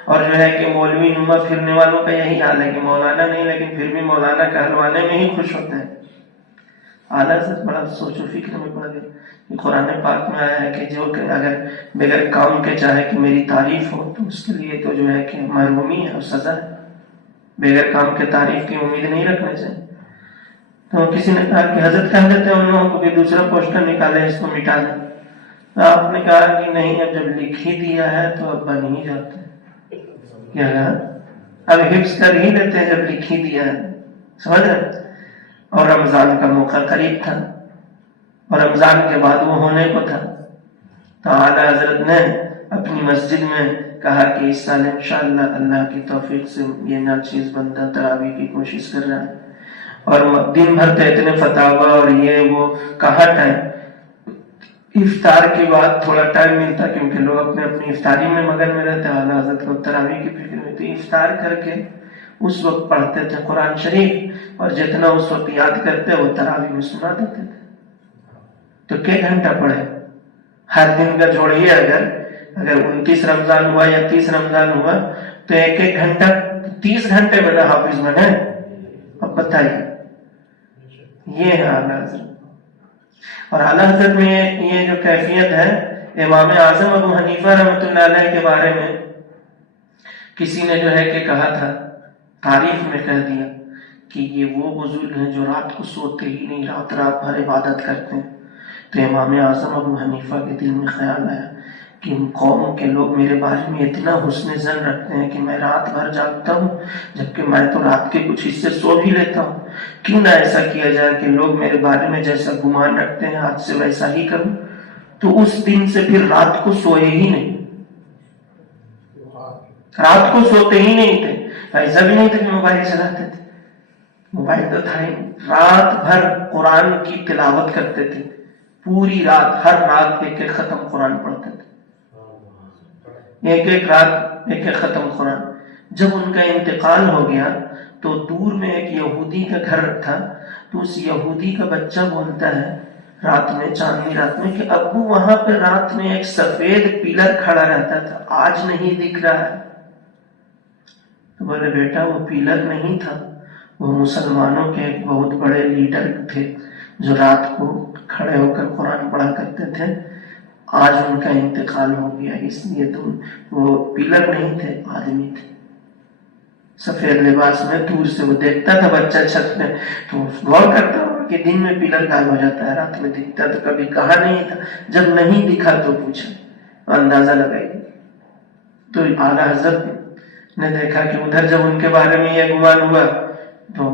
اور جو ہے کہ مولوی نما پھرنے والوں کا یہی حال ہے کہ مولانا نہیں لیکن پھر بھی مولانا کہلوانے میں ہی خوش ہوتے ہیں۔ اعلیٰ حضرت بڑا سوچ و فکر میں پڑ گئے کہ قرآن پاک میں آیا ہے کہ جو کہ اگر بغیر کام کے چاہے کہ میری تعریف ہو تو اس کے لیے تو جو ہے کہ محرومی ہے اور سزا ہے، بغیر کام کے تعریف کی امید نہیں رکھنا چاہیے۔ تو کسی نے کہا کہ حضرت کہہ دیتے ہیں ان لوگوں کو کہ دوسرا پوسٹر نکالے، اس کو مٹا دیں، تو آپ نے کہا کہ نہیں، اب جب لکھ ہی دیا ہے تو اب بن ہی جاتا ہے۔ کیا کہا؟ اب حفظ کر ہی لیتے ہیں جب لکھ ہی دیا ہے، سمجھ رہے؟ اور رمضان کا موقع قریب تھا اور رمضان کے بعد وہ ہونے کو تھا، تو اعلیٰ حضرت نے اپنی مسجد میں کہا کہ اس سال انشاءاللہ اللہ کی توفیق سے یہ ناچیز بندہ تراویح کی کوشش کر رہا ہے، اور دن بھر تو اتنے فتاوا اور یہ وہ، کہاں ٹائم، افطار کے بعد تھوڑا ٹائم ملتا کیونکہ لوگ اپنے اپنی افطاری میں مگن میں رہتے، اعلیٰ حضرت کو تراویح کی فکر میں تھی، افطار کر کے اس وقت پڑھتے تھے قرآن شریف، اور جتنا اس وقت یاد کرتے وہ تراویح میں سنا دیتے تھے۔ تو کئی گھنٹہ پڑھے؟ ہر دن کا جوڑیے، اگر 29 رمضان ہوا یا 30 رمضان ہوا تو ایک ایک گھنٹہ، 30 گھنٹے میں حافظ بنے۔ اب بتائیے، یہ ہے اعلیٰ حضرت۔ اور اعلیٰ حضرت میں یہ جو کیفیت ہے، امام اعظم ابو حنیفہ رحمۃ اللہ علیہ کے بارے میں کسی نے جو ہے کہ کہا تھا، تعریف میں کہہ دیا کہ یہ وہ بزرگ ہیں جو رات کو سوتے ہی نہیں، رات رات بھر عبادت کرتے ہیں۔ تو امام اعظم ابو حنیفہ کے دل میں خیال آیا کہ ان قوم کے لوگ میرے بارے میں اتنا حسن ظن رکھتے ہیں کہ میں رات بھر جاگتا ہوں، جبکہ میں تو رات کے کچھ حصے سو بھی لیتا ہوں۔ کیوں نہ ایسا کیا جائے کہ لوگ میرے بارے میں جیسا گمان رکھتے ہیں آج سے ویسا ہی کروں۔ تو اس دن سے پھر رات کو سوئے ہی نہیں، رات کو سوتے ہی نہیں تھے۔ ایسا بھی نہیں تھا کہ موبائل چلاتے تھے، موبائل تو تھا ہی، رات بھر قرآن کی تلاوت کرتے تھے، پوری رات، ہر رات ایک ایک ختم قرآن پڑھتے تھے، ایک ایک رات ایک ایک ختم قرآن۔ جب ان کا انتقال ہو گیا تو دور میں ایک یہودی کا گھر تھا، تو اس یہودی کا بچہ بولتا ہے رات میں، چاندنی رات میں، کہ ابو وہاں پہ رات میں ایک سفید پلر کھڑا رہتا تھا، آج نہیں دکھ رہا ہے۔ تو بولے بیٹا وہ پلر نہیں تھا، وہ مسلمانوں کے ایک بہت بڑے لیڈر تھے جو رات کو کھڑے ہو کر قرآن پڑھا کرتے تھے، آج ان کا انتقال ہو گیا، اس لیے تم، وہ پلر نہیں تھے، آدمی تھے، سفید لباس میں۔ دور سے وہ دیکھتا تھا بچہ چھت میں، تو غور کرتا ہوا کہ دن میں پلر غائب ہو جاتا ہے، رات میں دکھتا، تو کبھی کہا نہیں تھا، جب نہیں دکھا تو پوچھا، اندازہ لگائی۔ تو اعلیٰ حضرت نے دیکھا کہ ادھر جب ان کے بارے میں یہ گمان ہوا تو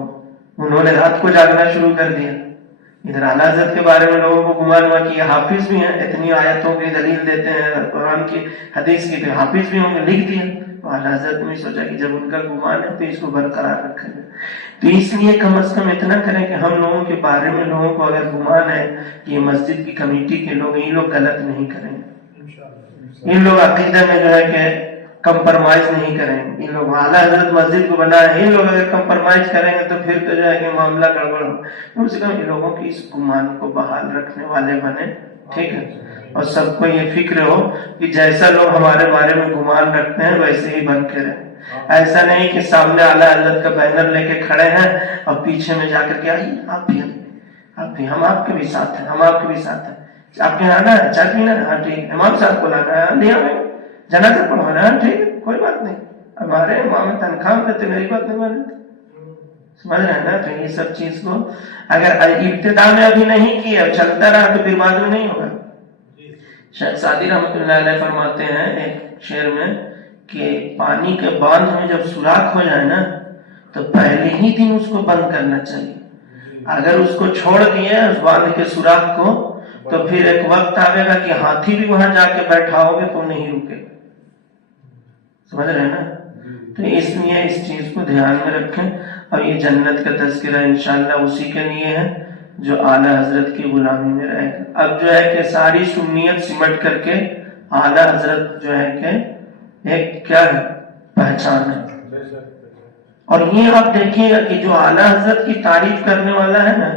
انہوں نے رات کو جاگنا شروع کر دیا۔ ادھر اعلیٰ حضرت کے بارے میں لوگوں کو گمان ہوا کہ یہ حافظ بھی ہیں، اتنی آیتوں کی دلیل دیتے ہیں قرآن کی حدیث کی، تو حافظ بھی ہوں گے، لکھ دیا۔ اعلیٰ حضرت نے سوچا کہ جب ان کا گمان ہے تو اس کو برقرار رکھا جائے، تو اس لیے کم از کم اتنا کریں کہ ہم لوگوں کے بارے میں لوگوں کو اگر گمان ہے کہ یہ مسجد کی کمیٹی کے لوگ، یہ لوگ غلط نہیں کریں گے، ان لوگ عقیدہ میں جو ہے کہ کمپرمائز نہیں کریں گے، ان لوگ اعلیٰ حضرت مسجد کو بنائے، ان لوگ اگر کمپرمائز کریں گے تو پھر تو جو ہے کہ معاملہ گڑبڑ ہو۔ کم سے کم ان لوگوں کی اس گمان کو بحال رکھنے والے بنے، ٹھیک ہے، اور سب کو یہ فکر ہو کہ جیسا لوگ ہمارے بارے میں گمان رکھتے ہیں ویسے ہی بن کے رہیں۔ ایسا نہیں کہ سامنے اعلیٰ حضرت کا بینر لے کے کھڑے ہیں اور پیچھے میں جا کر کے آئیے آپ بھی، ہم آپ کے بھی ساتھ ہیں، ہم آپ کے بھی ساتھ ہیں، آپ کے آنا ہے، چائے پینا ہے، ہاں ٹھیک ہے، امام صاحب کو لانا ہے، لے آئیں، جنازہ پڑھوانا ہے، ٹھیک ہے، کوئی بات نہیں، ہمارے امام تنخواہ دیتے، میری بات نہیں مانتے، سمجھ رہے ہیں نا۔ تو یہ سب چیز کو اگر ابتدا میں ابھی نہیں کیا، چلتا رہا تو پھر بعد میں نہیں ہوگا۔ شیخ سعدی رحمۃ اللہ علیہ فرماتے ہیں ایک شعر میں کہ پانی کے باندھ میں جب سوراخ ہو جائے نا تو پہلے ہی دن اس کو بند کرنا چاہیے، اگر اس کو چھوڑ دیے اس باندھ کے سوراخ کو تو پھر ایک وقت آئے گا کہ ہاتھی بھی وہاں جا کے بیٹھا ہوگے تو نہیں رکے گا، سمجھ رہے ہیں نا۔ تو اس لیے اس چیز کو دھیان میں رکھیں، اور یہ جنت کا تذکرہ انشاءاللہ اسی کے لیے ہے جو اعلیٰ حضرت کی غلامی میں رہے گا۔ اب جو ہے کہ ساری سنیت سمٹ کر کے اعلیٰ حضرت جو ہے کہ ایک کیا ہے، پہچان ہے۔ اور یہ آپ دیکھیے گا کہ جو اعلیٰ حضرت کی تعریف کرنے والا ہے نا،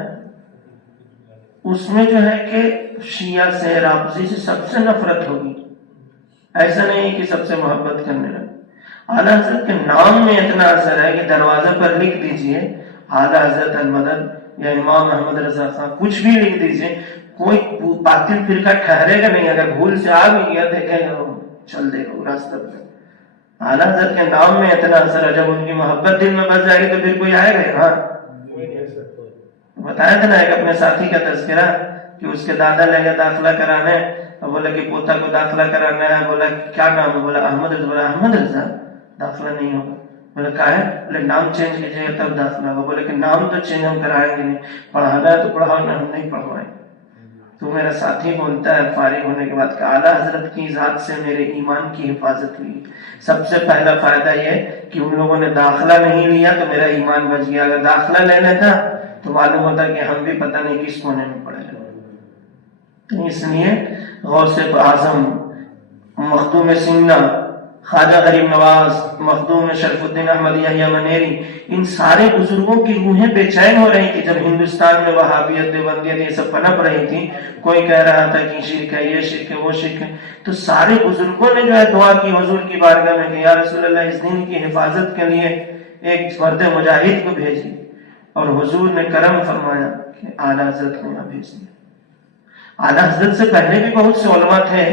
اس میں جو ہے کہ شیعہ سے، رافضی سے سب سے نفرت ہوگی، ایسا نہیں کہ سب سے محبت کرنے لگے۔ اعلیٰ حضرت کے نام میں اتنا اثر ہے کہ دروازے پر لکھ دیجئے اعلیٰ حضرت المدد یا امام احمد رضا خان، کچھ بھی لکھ دیجئے، کوئی باطل فرقہ ٹھہرے گا نہیں، اگر بھول سے آ بھی گیا دیکھے گا وہ چل دے گا راستہ پر۔ اعلیٰ حضرت کے نام میں اتنا اثر ہے، جب ان کی محبت دل میں بس جائے گی تو پھر کوئی آئے گا؟ ہاں، بتایا تھا نا ایک اپنے ساتھی کا تذکرہ کہ اس کے دادا لے گئے داخلہ کرانے، بولا کہ پوتا کو داخلہ کرانا ہے، بولا کیا نام ہے، بولا احمد رضا، بولا احمد رضا داخلہ نہیں ہوگا، بولا کیا ہے، بولے نام چینج کیجیے گا تب داخلہ ہوگا، بولے کہ نام تو چینج ہم کرائیں گے نہیں، پڑھانا ہے تو پڑھاؤ، ہم نہیں پڑھوائیں۔ تو میرا ساتھی بولتا ہے فارغ ہونے کے بعد کہ اعلیٰ حضرت کی ذات سے میرے ایمان کی حفاظت ہوئی، سب سے پہلا فائدہ یہ کہ ان لوگوں نے داخلہ نہیں لیا تو میرا ایمان بچ گیا، اگر داخلہ لے لیتا تو معلوم ہوتا کہ ہم بھی پتہ نہیں کس کونے میں پڑے گئے۔ تو اس لیے غوث اعظم، مخدوم سنہ، خواجہ غریب نواز، مخدوم شرف الدین احمد یحییٰ منیری، ان سارے بزرگوں کی روحیں بے چین ہو رہی تھی جب ہندوستان میں وہابیت، دیوبندیت یہ سب پنپ رہی تھی، کوئی کہہ رہا تھا کہ شرک ہے، یہ شرک ہے، وہ شرک ہے، تو سارے بزرگوں نے جو ہے دعا کی حضور کی بارگاہ میں کہ یا رسول اللہ اس دین کی حفاظت کے لیے ایک مرد مجاہد کو بھیجی، اور حضور نے کرم فرمایا کہ اعلیٰ حضرت کو یہاں بھیج دیا۔ اعلیٰ حضرت سے پہلے بھی بہت سے علماء تھے،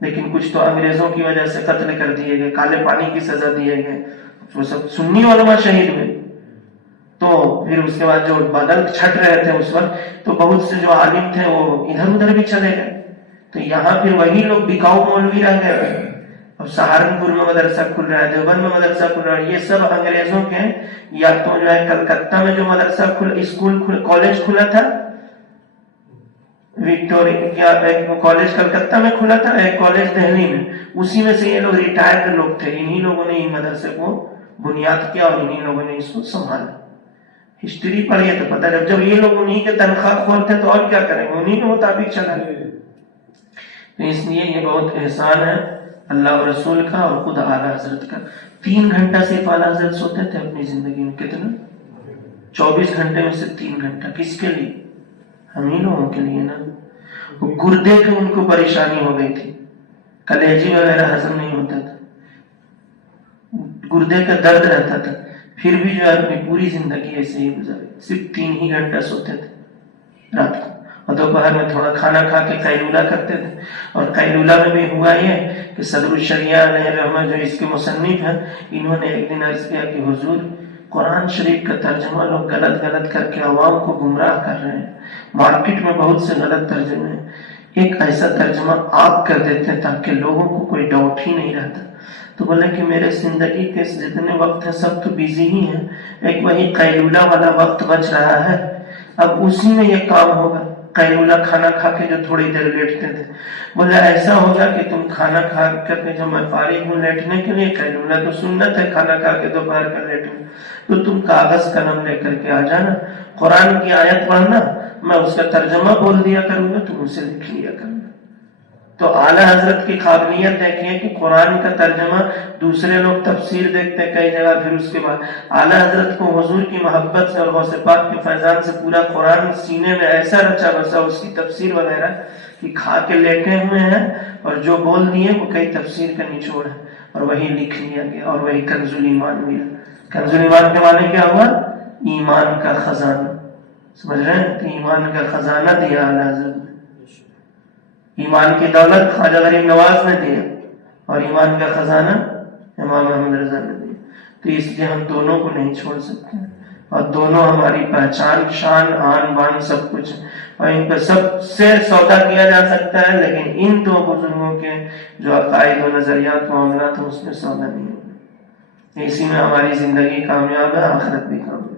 لیکن کچھ تو انگریزوں کی وجہ سے قتل کر دیے گئے، کالے پانی کی سزا دیے گئے، وہ سب سنی علماء شہید ہوئے. تو پھر اس کے بعد جو بدل چھٹ رہے تھے اس وقت تو بہت سے جو عالم تھے وہ ادھر ادھر بھی چلے گئے. تو یہاں پھر وہی لوگ بکاؤ مولوی رہ گئے. اب سہارنپور میں مدرسہ کھل رہا ہے, دیوبند میں مدرسہ کھل رہا ہے, یہ سب انگریزوں کے. یا تو جو ہے کلکتہ میں جو مدرسہ کالج کھلا تھا وکٹوریا, ایک کالج کلکتہ میں کھلا تھا, ایک کالج دہلی میں, اسی میں سے یہ لوگ ریٹائرڈ لوگ تھے. انہی لوگوں نے ان مدرسے کو بنیاد کیا اور انہی لوگوں نے اس کو سنبھالا. ہسٹری پڑھیے تو پتہ جب یہ لوگ انہی کے تنخواہ خور تھے تو اور کیا کریں گے, انہی کے مطابق چلا. تو اس لیے یہ بہت احسان ہے اللہ اور رسول کا اور خود اعلیٰ حضرت کا. 3 گھنٹہ صرف اعلیٰ حضرت سوتے تھے اپنی زندگی میں. کتنا؟ 24 گھنٹے میں سے 3 گھنٹہ. کس کے لیے؟ ہم ہی لوگوں کے لیے نا. گردے کی ان کو پریشانی ہو گئی تھی, کلیجی وغیرہ ہضم نہیں ہوتا تھا, گردے کا درد رہتا تھا, پھر بھی جو ہے اپنی پوری زندگی ایسے ہی گزاری. صرف 3 ہی گھنٹہ سوتے تھے رات کو, اور دوپہر میں تھوڑا کھانا کھا کے قیلولہ کرتے تھے. اور قیلولہ میں بھی ہوا یہ کہ صدر الشریعہ علیہ رحمہ جو اس کے مصنف ہیں, انہوں نے ایک دن عرض کیا کہ حضور قرآن شریف کا ترجمہ لوگ غلط کر کے عوام کو گمراہ کر رہے ہیں, مارکیٹ میں بہت سے غلط ترجمے ہیں, ایک ایسا ترجمہ آپ کر دیتے ہیں تاکہ لوگوں کو کوئی ڈاؤٹ ہی نہیں رہتا. تو بولے کہ میرے زندگی کے جتنے وقت ہیں سب تو بیزی ہی ہیں, ایک وہی قیلولہ والا وقت بچ رہا ہے, اب اسی میں یہ کام ہوگا. قیلولہ کھانا کھا کے جو تھوڑی دیر لیٹتے تھے, بولے ایسا ہوگا کہ تم کھانا کھا کر کے جب میں فارغ ہوں لیٹنے کے لیے, قیلولہ تو سنت ہے کھانا کھا کے دوپہر کا لیٹنا, تو تم کاغذ قلم لے کر کے آ جانا, قرآن کی آیت پڑھنا, میں اس کا ترجمہ بول دیا کروں گا, تم اسے لکھ لیا کرنا. تو اعلیٰ حضرت کی قابلیت دیکھیے کہ قرآن کا ترجمہ دوسرے لوگ تفسیر دیکھتے کئی جگہ, پھر اس کے بعد اعلیٰ حضرت کو حضور کی محبت سے اور غوث پاک کے فیضان سے پورا قرآن سینے میں ایسا رچا بسا, اس کی تفسیر وغیرہ کہ کھا کے لیٹے ہوئے ہیں, اور جو بول دیے وہ کئی تفسیر کا نچوڑ ہے, اور وہی لکھ لیا گیا, اور وہی کنز الایمان ملا. کنز الایمان کے معنی کیا ہوا؟ ایمان کا خزانہ. سمجھ رہے ہیں؟ تو ایمان کا خزانہ دیا اعلیٰ حضرت نے, ایمان کی دولت خواجہ غریب نواز نے دیا, اور ایمان کا خزانہ امام احمد رضا نے دیا. تو اس لیے ہم دونوں کو نہیں چھوڑ سکتے, اور دونوں ہماری پہچان, شان, آن بان سب کچھ ہے, اور ان پہ سب سے سودا کیا جا سکتا ہے, لیکن ان 2 بزرگوں کے جو عقائد و نظریات معاملات ہیں اس میں سودا نہیں ہوگا. اسی میں ہماری زندگی کامیاب ہے, آخرت بھی کامیاب ہے.